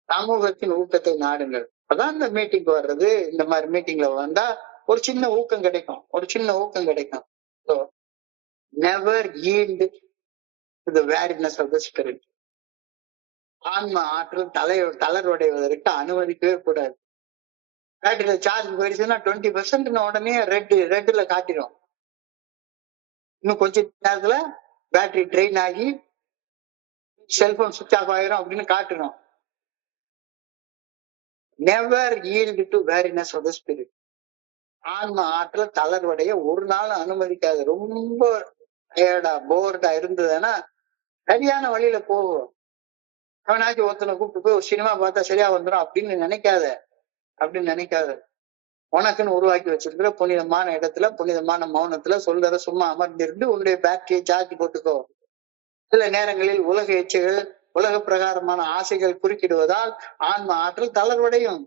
சமூகத்தின் ஊக்கத்தை நாடுங்கள். அதான் இந்த மீட்டிங் வர்றது. இந்த மாதிரி மீட்டிங்ல வந்தா ஒரு சின்ன ஊக்கம் கிடைக்கும், ஒரு சின்ன ஊக்கம் கிடைக்கும். So, never yield to the weariness of the spirit. ஆன்ம ஆற்றல் தளர்வடைவதற்கு அனுமதிக்கவே கூடாது. பேட்டரியில சார்ஜ் போயிடுச்சுன்னா 20% உடனே ரெட்ல காட்டிடும். இன்னும் கொஞ்ச நேரத்துல பேட்டரி ட்ரெயின் ஆகி செல்போன் சுவிட்ச் ஆஃப் ஆயிரும் அப்படின்னு காட்டணும். Never yield to weariness of the spirit. ஆன்ம ஆற்றல் தளர்வடைய ஒரு நாள் அனுமதிக்காது. ரொம்ப டயர்டா போர்டா இருந்ததுன்னா சரியான வழியில போகும். அவனாச்சும் ஒருத்தனை கூப்பிட்டு போய் ஒரு சினிமா பார்த்தா சரியா வந்துடும் அப்படின்னு நினைக்காத. உனக்குன்னு உருவாக்கி வச்சிருக்கிற புனிதமான இடத்துல, புனிதமான மௌனத்துல சொல்ற சும்மா அமர்ந்திருந்து உன்னுடைய பேட்டரியை சார்ஜ் போட்டுக்கோ. சில நேரங்களில் உலக இச்சைகள், உலக பிரகாரமான ஆசைகள் குறுக்கிடுவதால் ஆன்ம ஆற்றல் தளர்வடையும்.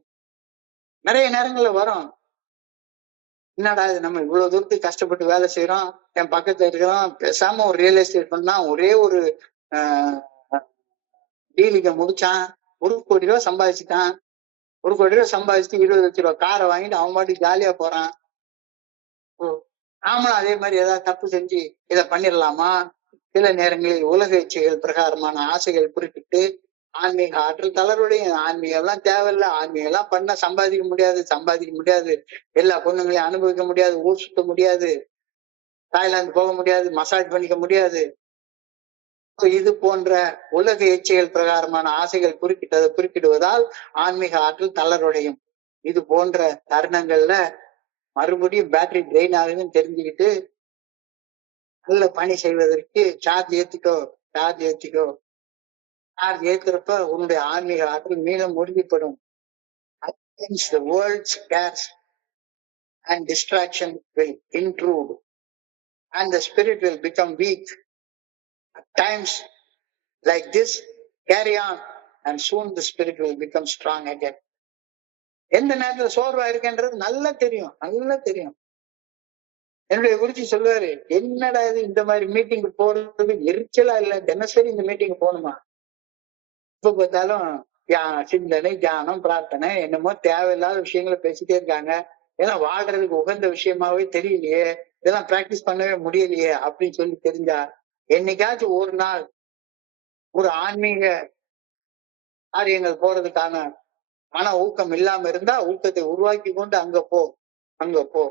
நிறைய நேரங்கள்ல வரும். என்னடா இது, நம்ம இவ்வளவு தூரத்துக்கு கஷ்டப்பட்டு வேலை செய்யறோம், என் பக்கத்துல இருக்கிறோம், பேசாம ஒரு ரியல் எஸ்டேட் பண்ணா ஒரே ஒரு டீலிங்க முடிச்சான், 1 கோடி ரூபாய் சம்பாதிச்சுட்டான். 1 கோடி ரூபாய் சம்பாதிச்சுட்டு 20 லட்சம் ரூபாய் காரை வாங்கிட்டு அவன் பாட்டுக்கு ஜாலியா போறான். நாமளும் அதே மாதிரி ஏதாவது தப்பு செஞ்சு இதை பண்ணிடலாமா? சில நேரங்களில் உலக இச்சைகள் பிரகாரமான ஆசைகள் குறிப்பிட்டு ஆன்மீக ஆற்றல் தளர்வுடையும். ஆன்மீகம் எல்லாம் தேவையில்லை, ஆன்மீகம் எல்லாம் பண்ண சம்பாதிக்க முடியாது, எல்லா பொண்ணுங்களையும் அனுபவிக்க முடியாது, ஊர் சுத்த முடியாது, தாய்லாந்து போக முடியாது, மசாஜ் பண்ணிக்க முடியாது. இது போன்ற உலக இச்சைகள் பிரகாரமான ஆசைகள் குறிப்பிடுவதால் ஆன்மீக ஆற்றல் தளர்வடையும். இது போன்ற தருணங்கள்ல மறுபடியும் பேட்டரி ட்ரெயின் ஆகுதுன்னு தெரிஞ்சுக்கிட்டு நல்ல பணி செய்வதற்கு சார்ஜ் ஏத்திக்கோ. சார்ஜ் ஏத்துறப்ப உன்னுடைய ஆன்மீக ஆற்றல் மீண்டும் உறுதிப்படும். The world's cares and distraction will intrude and the spirit will become weak. At times like this, carry on and soon the spirit will become strong again. எந்த நேரத்துல சோர்வா இருக்குன்றது நல்லா தெரியும். என்னுடைய குருஜி சொல்லுவாரு, என்னடா இது இந்த மாதிரி மீட்டிங் போறது எரிச்சலா இல்ல, தினசரி இந்த மீட்டிங் போகணுமா? இப்ப பார்த்தாலும் சிந்தனை, தியானம், பிரார்த்தனை, என்னமோ தேவையில்லாத விஷயங்களை பேசிட்டே இருக்காங்க. ஏன்னா வாழ்றதுக்கு உகந்த விஷயமாவே தெரியலையே, இதெல்லாம் பிராக்டிஸ் பண்ணவே முடியலையே அப்படின்னு சொல்லி தெரிஞ்சா என்னைக்காச்சும் ஒரு நாள் ஒரு ஆன்மீக காரியங்கள் போறதுக்கான மன ஊக்கம் இல்லாம இருந்தா ஊக்கத்தை உருவாக்கி கொண்டு அங்க போ.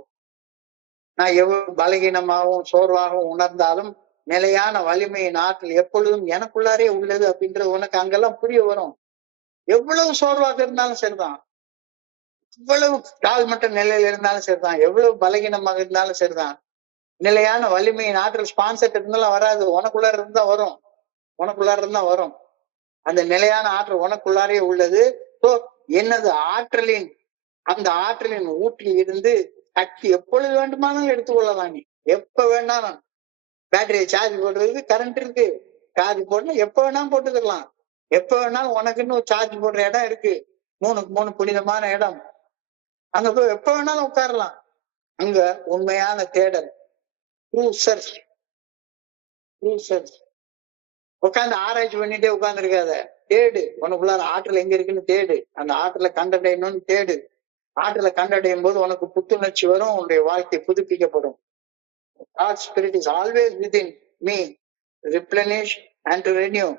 நான் எவ்வளவு பலகீனமாகவும் சோர்வாகவும் உணர்ந்தாலும் நிலையான வலிமையின் ஆற்றல் எப்பொழுதும் எனக்குள்ளாரே உள்ளது அப்படின்றது உனக்கு அங்கெல்லாம் புரிய வரும். எவ்வளவு சோர்வாக இருந்தாலும் சரிதான், எவ்வளவு தாழ்மட்ட நிலையில இருந்தாலும் சரிதான், எவ்வளவு பலகீனமாக இருந்தாலும் சரிதான், நிலையான வலிமையின் ஆற்றல் ஸ்பான்சர் இருந்தாலும் வராது, உனக்குள்ளார இருந்தா வரும். அந்த நிலையான ஆற்றல் உனக்குள்ளாரே உள்ளது. சோ என்னது அந்த ஆற்றலின் ஊற்றில் இருந்து சக்தி எப்பொழுது வேண்டுமானாலும் எடுத்துக்கொள்ளலாம். நீ எப்ப வேணாலும் பேட்டரியை சார்ஜ் போடுறதுக்கு கரண்ட் இருக்கு, சார்ஜ் போடணும் எப்ப வேணாலும் போட்டுக்கலாம். எப்ப வேணாலும் உனக்குன்னு சார்ஜ் போடுற இடம் இருக்கு, 3க்கு 3 புனிதமான இடம். அங்க போய் எப்ப வேணாலும் உட்காரலாம். அங்க உண்மையான தேடல், ட்ரூ சர்ச். உட்காந்து ஆராய்ச்சி பண்ணிட்டே உட்கார்ந்து இருக்காத, தேடு. உனக்குள்ளார ஆற்றல் எங்க இருக்குன்னு தேடு, அந்த ஆற்றலை கண்டடையணும்னு தேடு. ஆற்றலை கண்டடையும் போது உனக்கு புத்துணர்ச்சி வரும், உன்னுடைய வாழ்க்கை புதுப்பிக்கப்படும். God's spirit is always within me, replenish and to renew.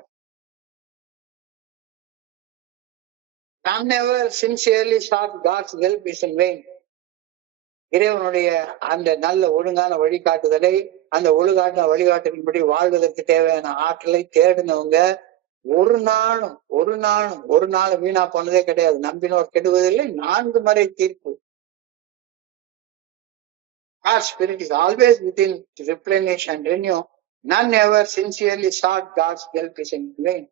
None never sincerely sought God's help is in vain. இறைவனுடைய அந்த நல்ல ஒழுங்கான வழிகாட்டுதலை, அந்த ஒழுங்கான வழிகாட்டின்படி வாழ்வதற்கு தேவையான ஆற்றலை தேடினவங்க ஒரு நாளும் வீணா போனதே கிடையாது. நம்பினோர் கெடுவதில்லை, 4 முறை தீர்ப்பு. God's spirit is always within to replenish and renew. None ever sincerely sought God's help is in vain.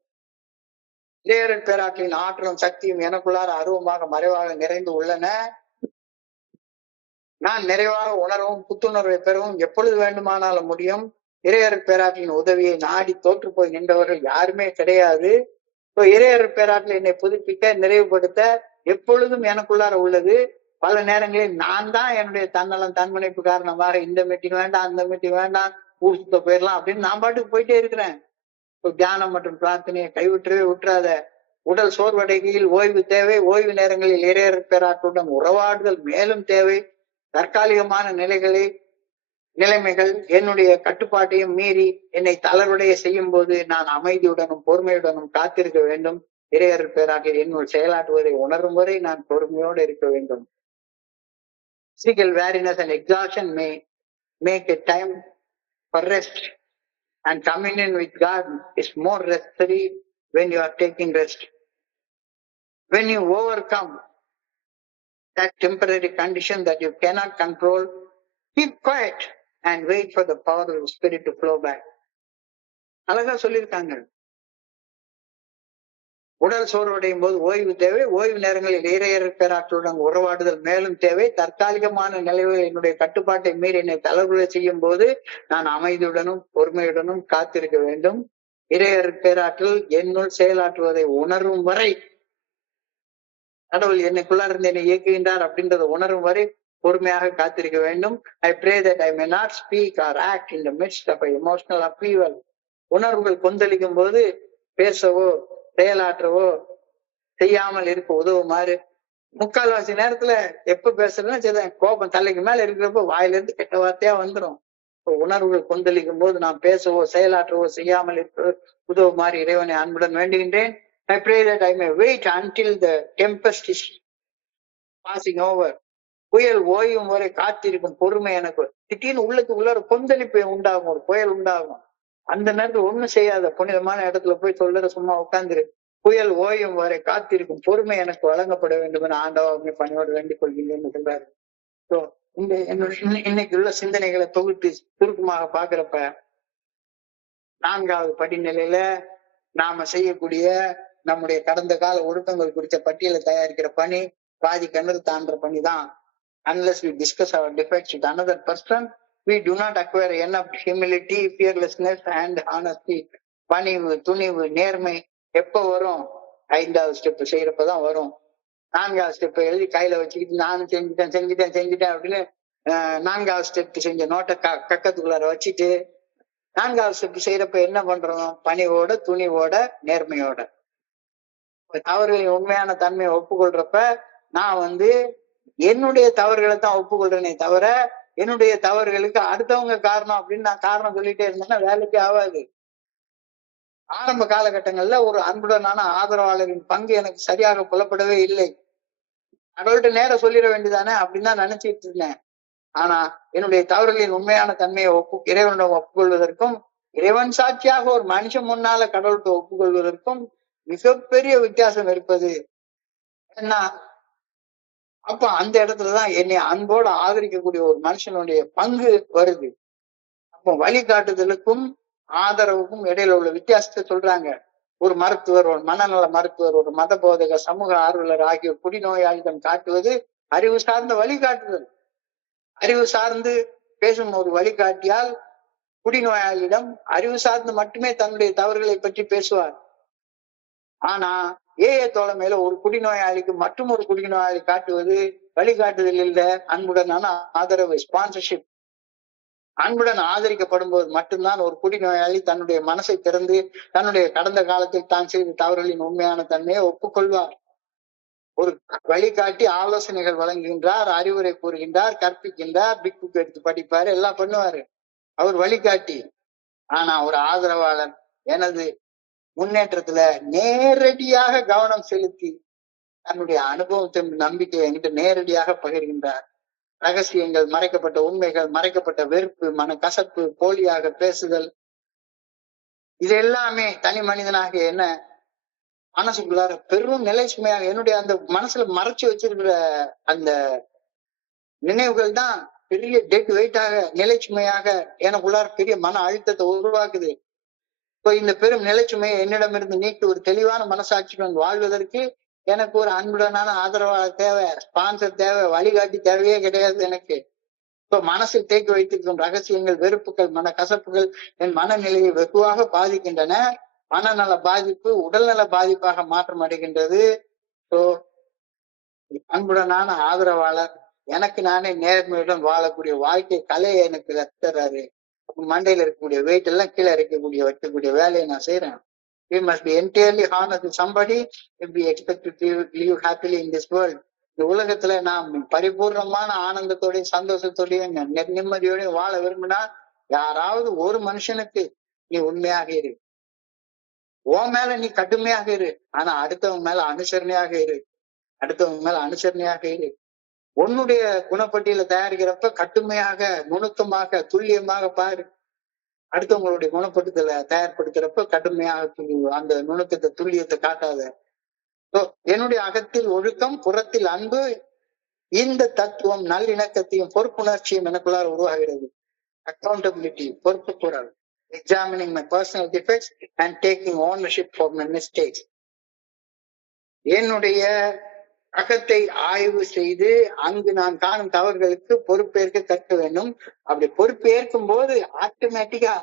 இறையருள் பேராற்றலின் ஆற்றலும் சக்தியும் எனக்குள்ளார அருவமாக மறைவாக நிறைந்து உள்ளன. நான் நிறைவாக உணரவும் புத்துணர்வை பெறவும் எப்பொழுது வேண்டுமானாலும் முடியும். இறையருள் பேராற்றலின் உதவியை நாடி தோற்று போய் நின்றவர்கள் யாருமே கிடையாது. இறையருள் பேராற்றல் என்னை புதுப்பிக்க, நிறைவுபடுத்த எப்பொழுதும் எனக்குள்ளார உள்ளது. பல நேரங்களில் நான் தான் என்னுடைய தன்னலம் தன்முனைப்பு காரணமாக இந்த மீட்டிங் வேண்டாம், அந்த மீட்டிங் வேண்டாம், ஊர் சுத்த போயிடலாம் அப்படின்னு நான் பாட்டுக்கு போயிட்டே இருக்கிறேன். தியானம் மற்றும் பிரார்த்தனையை கைவிட்டவே விட்டுறாத. உடல் சோர்வடைகையில் ஓய்வு தேவை. ஓய்வு நேரங்களில் இறையருள் பேராற்றலுடன் உறவாடுதல் மேலும் தேவை. தற்காலிகமான நிலைமைகள் என்னுடைய கட்டுப்பாட்டையும் மீறி என்னை தளர்வடைய செய்யும் போது நான் அமைதியுடனும் பொறுமையுடனும் காத்திருக்க வேண்டும். இறையருள் பேராற்றல் என்னுள் செயலாற்றுவதை உணரும் வரை நான் பொறுமையோடு இருக்க வேண்டும். Physical weariness and exhaustion may make a time for rest, and communion with God is more necessary when you are taking rest. When you overcome that temporary condition that you cannot control, keep quiet and wait for the power of the Spirit to flow back. அழகா சொல்லியிருக்காங்க. உடல் சோர்வடையும் போது ஓய்வு தேவை. ஓய்வு நேரங்களில் இறையருள் பேராற்றலுடன் உறவாடுதல் மேலும் தேவை. தற்காலிகமான நிலைகளில் என்னுடைய கட்டுப்பாட்டை மீறி என்னை தளர்வுகளை செய்யும் போது நான் அமைதியுடனும் பொறுமையுடனும் காத்திருக்க வேண்டும். இறையருள் பேராற்றல் என்னுள் செயலாற்றுவதை உணரும் வரை, கடவுள் என்னைக்குள்ள இருந்து என்னை இயக்குகின்றார் அப்படின்றத உணரும் வரை பொறுமையாக காத்திருக்க வேண்டும். I pray that I may not speak or act in the midst of an emotional upheaval. உணர்வுகள் கொந்தளிக்கும் போது பேசவோ செயலாற்றவோ செய்யாமல் இருக்க உதவுமாறு. முக்கால்வாசி நேரத்துல எப்ப பேசுறதுன்னா சரி, கோபம் தலைக்கு மேல இருக்கிறப்ப வாயிலிருந்து கெட்ட வார்த்தையா வந்துடும். உணர்வுகள் கொந்தளிக்கும் போது நாம் பேசவோ செயலாற்றவோ செய்யாமல் இருக்க உதவுமாறு இறைவனை அன்புடன் வேண்டுகின்றேன். I pray that I may wait until the tempest is passing over. புயல் ஓயும் வரை காத்திருக்கும் பொறுமை எனக்கு. திடீர்னு உள்ளுக்குள்ள ஒரு கொந்தளிப்பு உண்டாகும், ஒரு புயல் உண்டாகும். அந்த நேரத்துல ஒண்ணும் செய்யாத, புனிதமான இடத்துல போய் சொல்ற சும்மா உட்கார்ந்துரு. புயல் ஓயும் வரை காத்திருக்கும் பொறுமை எனக்கு வழங்கப்பட வேண்டும் என ஆண்டவா பணியோடு வேண்டிக் கொள்கிறேன்னு சொல்றாரு. இந்த இன்னைக்கு உள்ள சிந்தனைகளை தொகுத்து சுருக்கமாக பாக்குறப்ப 4வது படிநிலையில நாம செய்யக்கூடிய நம்முடைய கடந்த கால ஒழுக்கங்கள் குறித்த பட்டியலை தயாரிக்கிற பணி பாதி கிணறு தாண்டுற பணி தான். Unless we discuss our defects with another person, we do not acquire enough humility, fearlessness and honesty. பணிவு, துணிவு, நேர்மை எப்ப வரும்? 5வது ஸ்டெப் செய்யறப்பதான் வரும். 4வது ஸ்டெப் எழுதி கையில வச்சுக்கிட்டு நானும் செஞ்சுட்டேன் அப்படின்னு 4வது ஸ்டெப் செஞ்ச நோட்டை கக்கத்துக்குள்ளார வச்சுட்டு 4வது ஸ்டெப் செய்யறப்ப என்ன பண்றோம்? பணிவோட, துணிவோட, நேர்மையோட. தவறுகளின் உண்மையான தன்மையை ஒப்புக்கொள்றப்ப நான் என்னுடைய தவறுகளை தான் ஒப்புக்கொள்றேனே தவிர என்னுடைய தவறுகளுக்கு அடுத்தவங்க காரணம் அப்படின்னு நான் காரணம் சொல்லிட்டே இருந்தேன்னா வேலைக்கு ஆகாது. ஆரம்ப காலகட்டங்கள்ல ஒரு அன்புடனான ஆதரவாளரின் பங்கு எனக்கு சரியாக புலப்படவே இல்லை. கடவுள்கிட்ட நேரம் சொல்லிட வேண்டியதானே அப்படின்னு தான் நினைச்சிட்டு இருந்தேன். ஆனா என்னுடைய தவறுகளின் உண்மையான தன்மையை இறைவனிடம் ஒப்புக்கொள்வதற்கும் இறைவன் சாட்சியாக ஒரு மனுஷன் முன்னால கடவுள்கிட்ட ஒப்புக்கொள்வதற்கும் மிகப்பெரிய வித்தியாசம் இருப்பது. ஏன்னா அப்ப அந்த இடத்துலதான் என்னை அன்போடு ஆதரிக்கக்கூடிய ஒரு மனுஷனுடைய பங்கு வருது. அப்போ வழிகாட்டுதலுக்கும் ஆதரவுக்கும் இடையில உள்ள வித்தியாசத்தை சொல்றாங்க. ஒரு மருத்துவர், ஒரு மனநல மருத்துவர், ஒரு மத போதகர், சமூக ஆர்வலர் ஆகிய குடிநோயாளிடம் காட்டுவது அறிவு சார்ந்த வழிகாட்டுதல். அறிவு சார்ந்து பேசும் ஒரு வழிகாட்டியால் குடிநோயாளியிடம் அறிவு சார்ந்து மட்டுமே தன்னுடைய தவறுகளை பற்றி பேசுவார். ஆனா தோழமையில ஒரு குடிநோயாளிக்கு மற்றும் ஒரு குடிநோயாளி காட்டுவது வழிகாட்டுதல் இல்ல, அன்புடனான ஆதரவு, ஸ்பான்சர்ஷிப். அன்புடன் ஆதரிக்கப்படும் போது மட்டும்தான் ஒரு குடிநோயாளி தன்னுடைய மனசை திறந்து தன்னுடைய கடந்த காலத்தில் தான் செய்த தவறுகளின் உண்மையான தன்மையை ஒப்புக்கொள்வார். ஒரு வழிகாட்டி ஆலோசனைகள் வழங்குகின்றார், அறிவுரை கூறுகின்றார், கற்பிக்கின்றார், பிக் புக் எடுத்து படிப்பாரு, எல்லாம் பண்ணுவாரு. அவர் வழிகாட்டி. ஆனா ஒரு ஆதரவாளர் எனது முன்னேற்றத்துல நேரடியாக கவனம் செலுத்தி தன்னுடைய அனுபவத்தை நம்பிக்கை என்கிட்ட நேரடியாக பகிர்கின்றார். ரகசியங்கள், மறைக்கப்பட்ட உண்மைகள், மறைக்கப்பட்ட வெறுப்பு, மனக்கசப்பு, போலியாக பேசுதல், இது எல்லாமே தனி மனிதனாக என்ன மனசுக்குள்ளார பெரும் நிலை சுமையாக என்னுடைய அந்த மனசுல மறைச்சு வச்சிருக்கிற அந்த நினைவுகள் தான் பெரிய டெட் வெயிட்டாக நிலை சுமையாக எனக்குள்ளார பெரிய மன அழுத்தத்தை உருவாக்குது. இப்போ இந்த பெரும் நிலை சுமையை என்னிடமிருந்து நீக்கி ஒரு தெளிவான மனசாட்சியுடன் வாழ்வதற்கு எனக்கு ஒரு அன்புடனான ஆதரவாளர் தேவை, ஸ்பான்சர் தேவை, வழிகாட்டி தேவையே கிடையாது எனக்கு. இப்ப மனசில் தேக்கி வைத்திருக்கும் ரகசியங்கள், வெறுப்புகள், மனக்கசப்புகள் என் மனநிலையை வெகுவாக பாதிக்கின்றன. மனநல பாதிப்பு உடல்நல பாதிப்பாக மாற்றம் அடைகின்றது. ஸோ அன்புடனான ஆதரவாளர் எனக்கு நானே நேர்மையுடன் வாழக்கூடிய வாழ்க்கை கலையை எனக்கு கத்துறாரு. மண்டையில இருக்கக்கூடிய வெயிட் எல்லாம் கீழே வைக்கக்கூடிய வேலையை நான் செய்யறேன். We must be entirely honest with somebody if we expect to live happily in this world. இந்த உலகத்துல நாம் பரிபூர்ணமான ஆனந்தத்தோடையும் சந்தோஷத்தோடையும் நிம்மதியோடையும் வாழ விரும்பினா யாராவது ஒரு மனுஷனுக்கு நீ உண்மையாக இரு, உன் மேல நீ கடுமையாக இரு, ஆனா அடுத்தவங்க மேல அனுசரணையாக இரு. உன்னுடைய குணப்பட்டியல தயாரிக்கிறப்ப கடுமையாக, நுணுக்கமாக, துல்லியமாக பாரு. அடுத்தவங்களுடைய குணப்பட்டுதலை தயார்படுத்துறப்ப கடுமையாக அந்த நுணுக்கத்தை, துல்லியத்தை காட்டாத. என்னுடைய அகத்தில் ஒழுக்கம், புறத்தில் அன்பு, இந்த தத்துவம் நல்லிணக்கத்தையும் பொறுப்புணர்ச்சியும் எனக்குள்ளார உருவாகிறது. அக்கௌண்டபிலிட்டி, பொறுப்பு குரல், examining my personal defects and taking ownership for my mistakes. என்னுடைய அகத்தை ஆய்வு செய்து அங்கு நான் காணும் தவறுகளுக்கு பொறுப்பேற்க கற்க வேண்டும். அப்படி பொறுப்பேற்கும் போது ஆட்டோமேட்டிக்கா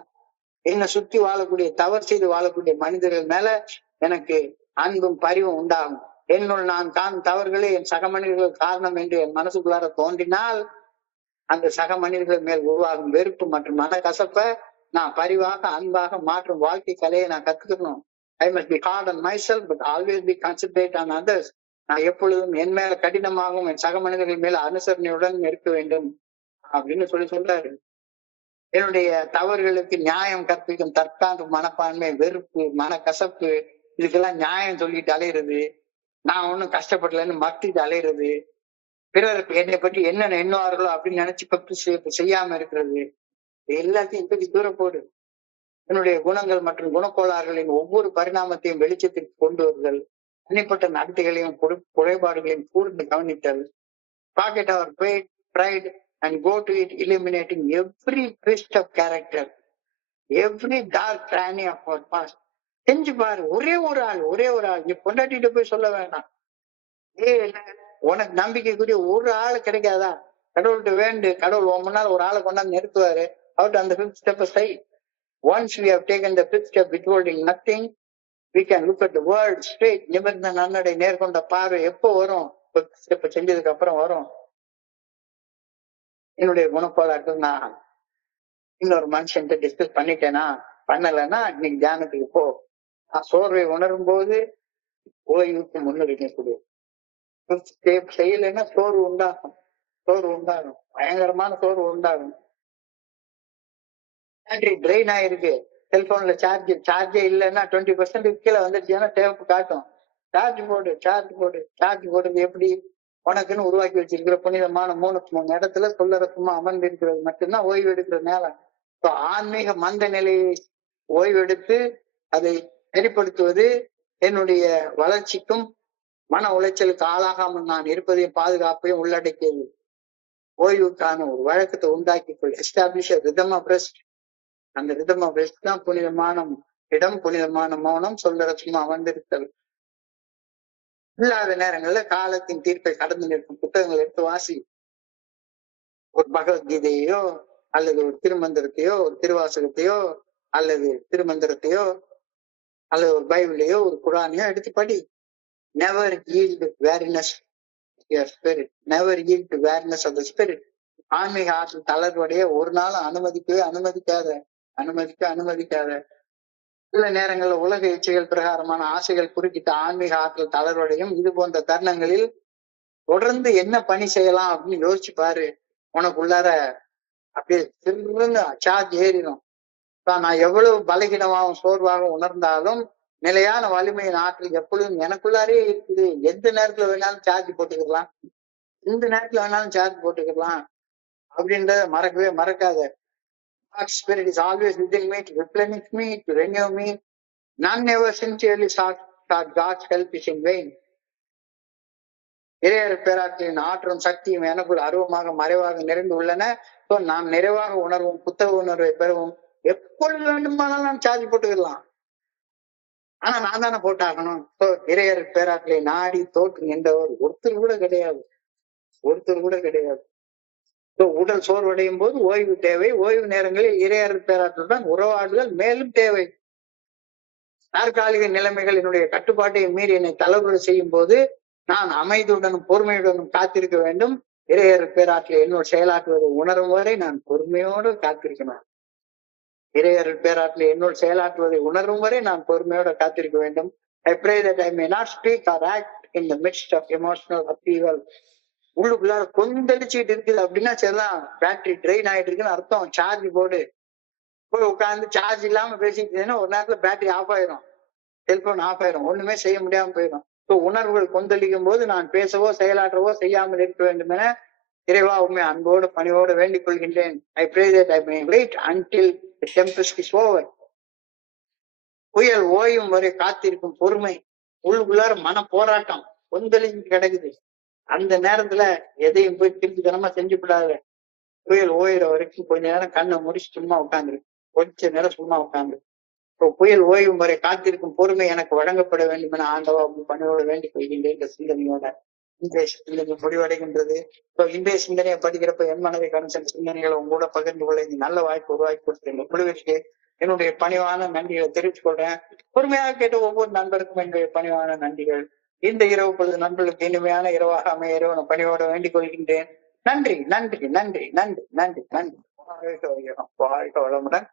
என்னை சுற்றி வாழக்கூடிய, தவறு செய்து வாழக்கூடிய மனிதர்கள் மேல எனக்கு அன்பும் பரிவும் உண்டாகும். என்னுள் நான் காணும் தவறுகளே என் சக மனிதர்கள் காரணம் என்று என் மனசுக்குள்ளார தோன்றினால் அந்த சக மனிதர்கள் மேல் உருவாகும் வெறுப்பு மற்றும் மனக்கசப்ப நான் பரிவாக, அன்பாக மாற்றும் வாழ்க்கை கலையை நான் கத்துக்கணும். I must be hard on myself but always be considerate on others. நான் எப்பொழுதும் என் மேல கடினமாகவும் என் சக மனிதர்கள் மேல அனுசரணையுடன் இருக்க வேண்டும் அப்படின்னு சொல்றாரு. என்னுடைய தவறுகளுக்கு நியாயம் கற்பிக்கும் தற்காண்டு மனப்பான்மை, வெறுப்பு, மனக்கசப்பு, இதுக்கெல்லாம் நியாயம் சொல்லிட்டு அலையிறது, நான் ஒன்னும் கஷ்டப்படலன்னு மத்திட்டு அலையிறது, பிறருக்கு என்னை பற்றி என்னென்ன எண்ணுவார்களோ அப்படின்னு நினைச்சு செய்யாம இருக்கிறது, எல்லாத்தையும் இப்படி தூரம் போடு. என்னுடைய குணங்கள் மற்றும் குணக்கோளாறுகளின் ஒவ்வொரு பரிணாமத்தையும் வெளிச்சத்திற்கு கொண்டு வருதல், தனிப்பட்ட நடத்தைகளையும் குறைபாடுகளையும் கூர்ந்து கவனித்தல், pocket your pride and go to it eliminating every twist of character, every dark cranny of our past. செஞ்சு பாரு. ஒரே ஒரு ஆள் நீ பொண்டாட்டிட்டு போய் சொல்ல வேண்டாம். உனக்கு நம்பிக்கைக்குரிய ஒரு ஆள் கிடைக்காதா? கடவுள்கிட்ட வேண்டு, கடவுள் உன் முன்னால் ஒரு ஆளை கொண்டாந்து நிறுத்துவாரு. அவர்கிட்ட அந்த 5th step stay. Once we have taken the 5th step withholding nothing, we can look at the world straight. நிமிர்ந்த நன்னடை, நேர்கொண்ட பார்வை எப்போ வரும்? 5th step செஞ்சதுக்கு அப்புறம் வரும். என்னுடைய குணக்கோளாறுகள் நான் இன்னொரு மனுஷன் டிஸ்கஸ் பண்ணிட்டேனா, பண்ணலைன்னா இன்னைக்கு தியானத்துக்கு போ. நான் சோர்வை உணரும் போது ஓய்வுக்கு முன்னுரிமை கொடு. செய்யலைன்னா சோர்வு உண்டாகும், பயங்கரமான சோர்வு உண்டாகும். பேட்டரி ட்ரெயின் ஆயிருக்கு, செல்போன்ல சார்ஜே இல்லைன்னா 20% கீழே வந்துருச்சுன்னா தேவைப்பு காட்டும். சார்ஜ் போடுறது எப்படி? உனக்குன்னு உருவாக்கி வச்சிருக்கிற புனிதமான 3 இடத்துல சொல்லறப்பமா அமர்ந்து இருக்கிறது மட்டும்தான் ஓய்வு எடுக்கிற நேரம். ஆன்மீக மந்த நிலையை ஓய்வெடுத்து அதை சரிப்படுத்துவது என்னுடைய வளர்ச்சிக்கும் மன உளைச்சலுக்கு ஆளாகாமல் நான் இருப்பதையும் பாதுகாப்பையும் உள்ளடக்கியது. ஓய்வுக்கான ஒரு வழக்கத்தை உண்டாக்கிக்கொள். Establish rhythm of rest. அந்த ரிதம் ஆஃப் ரெஸ்ட் தான் புனிதமான இடம், புனிதமான மௌனம், சொல்லறதுமா அமர்ந்திருத்தல். இல்லாத நேரங்கள்ல காலத்தின் தீர்ப்பை கடந்து நிற்கும் புத்தகங்கள் எடுத்து வாசி. ஒரு பகவத்கீதையோ அல்லது ஒரு திருமந்திரத்தையோ, ஒரு திருவாசகத்தையோ அல்லது திருமந்திரத்தையோ அல்லது ஒரு பைபிளையோ ஒரு குரானையோ எடுத்து படி. Never yield weariness to your spirit. Never yield to weariness of the spirit. ஆன்மீக ஆற்றல் தளர்வடைய ஒரு நாள் அனுமதிக்காத. சில நேரங்களில் உலக இச்சைகள் பிரகாரமான ஆசைகள் குறுக்கிட்ட ஆன்மீக ஆற்றல் தளர்வடையும். இது போன்ற தருணங்களில் தொடர்ந்து என்ன பணி செய்யலாம் அப்படின்னு யோசிச்சு பாரு. உனக்குள்ளார அப்படியே திருன்னு சார்ஜ் ஏறிடும். நான் எவ்வளவு பலகீனமாகவும் சோர்வாக உணர்ந்தாலும் நிலையான வலிமையின் ஆற்றல் எப்பொழுதும் எனக்குள்ளாரே இருக்குது. எந்த நேரத்துல வேணாலும் சார்ஜ் போட்டுக்கலாம், எந்த நேரத்துல வேணாலும் சார்ஜ் போட்டுக்கலாம் அப்படின்றத மறக்கவே மறக்காத. God's spirit is always within me to replenish me, to renew me. None ever sincerely sought God's help is in vain. இறையர் பேராற்றலின் ஆற்றும் சக்தியும் எனக்குள் அருவமாக மறைவாக நிறைந்து உள்ளன. நாம் நிறைவாக உணர்வும் புத்தக உணர்வை பெறவும் எப்பொழுது வேண்டுமானாலும் நாம் சார்ஜ் போட்டுக்கலாம். ஆனா நான் தானே போட்டாகணும். இறையர் பேராற்றலை நாடி தோற்று என்றவர் ஒருத்தர் கூட கிடையாது, ஒருத்தர் கூட கிடையாது. உடல் சோர்வடையும் போது ஓய்வு தேவை. ஓய்வு நேரங்களில் இறையர் பேராற்றலுடன் உறவாடுதல் மேலும் தேவை. தற்காலிக நிலைமைகள் என்னுடைய கட்டுப்பாட்டை மீறி என்னை தளர்வு செய்யும் போது நான் அமைதியுடனும் பொறுமையுடனும் காத்திருக்க வேண்டும். இறையர் பேராற்றலை என்னோடு செயலாற்றுவதை உணரும் வரை நான் பொறுமையோடு காத்திருக்கணும். இறையர் பேராற்றலை என்னோடு செயலாற்றுவதை உணரும் வரை நான் பொறுமையோடு காத்திருக்க வேண்டும். I pray that I may not speak or act in the midst of emotional upheaval. உள்ளுக்குள்ளார கொந்தளிச்சுட்டு இருக்குது அப்படின்னா சரிதான், பேட்டரி ட்ரெயின் ஆயிட்டு இருக்குன்னு அர்த்தம். சார்ஜ் போடு. போய் உட்காந்து சார்ஜ் இல்லாம பேசிட்டு ஒரு நேரத்துல பேட்டரி ஆஃப் ஆயிரும், செல்போன் ஆஃப் ஆயிரும், ஒண்ணுமே செய்ய முடியாம போயிடும். உணர்வுகள் கொந்தளிக்கும் போது நான் பேசவோ செயலாற்றவோ செய்யாமல் இருக்க வேண்டும் என இறைவா உண்மை அன்போடு பணிவோடு வேண்டிக் கொள்கின்றேன். I pray that I may wait until the tempest is over. புயல் ஓயும் வரை காத்திருக்கும் பொறுமை. உள்ளுக்குள்ளார மன போராட்டம் கொந்தளிச்சு கிடக்குது. அந்த நேரத்துல எதையும் போய் திருப்திகரமா செஞ்சு விடாத. புயல் ஓயிற வரைக்கும் கொஞ்ச நேரம் கண்ணை முடிச்சு சும்மா உட்காந்துரு, கொஞ்ச நேரம் சும்மா உட்காந்து. புயல் ஓய்வும் வரை காத்திருக்கும் பொறுமை எனக்கு வழங்கப்பட வேண்டும் என ஆண்டவா பணியோடு வேண்டிக் கொள்கின்ற சிந்தனையோட இன்றைய சிந்தனை முடிவடைகின்றது. இன்றைய சிந்தனையை படிக்கிறப்ப என் மனதை கடந்த சில சிந்தனைகளை உங்க கூட பகிர்ந்து கொள்ள இந்த நல்ல வாய்ப்பு உருவாக்கி கொடுத்த குழுவிற்கு என்னுடைய பணிவான நன்றிகளை தெரிவித்துக் கொள்றேன். பொறுமையாக கேட்ட ஒவ்வொரு நண்பருக்கும் என்னுடைய பணிவான நன்றிகள். இந்த இரவு பொழுது நண்பர்களுக்கு இனிமையான இரவாக அமைய இரவு பணியோடு வேண்டிக் கொள்கின்றேன். நன்றி நன்றி நன்றி நன்றி நன்றி நன்றி. வாழ்க வளமுடன்.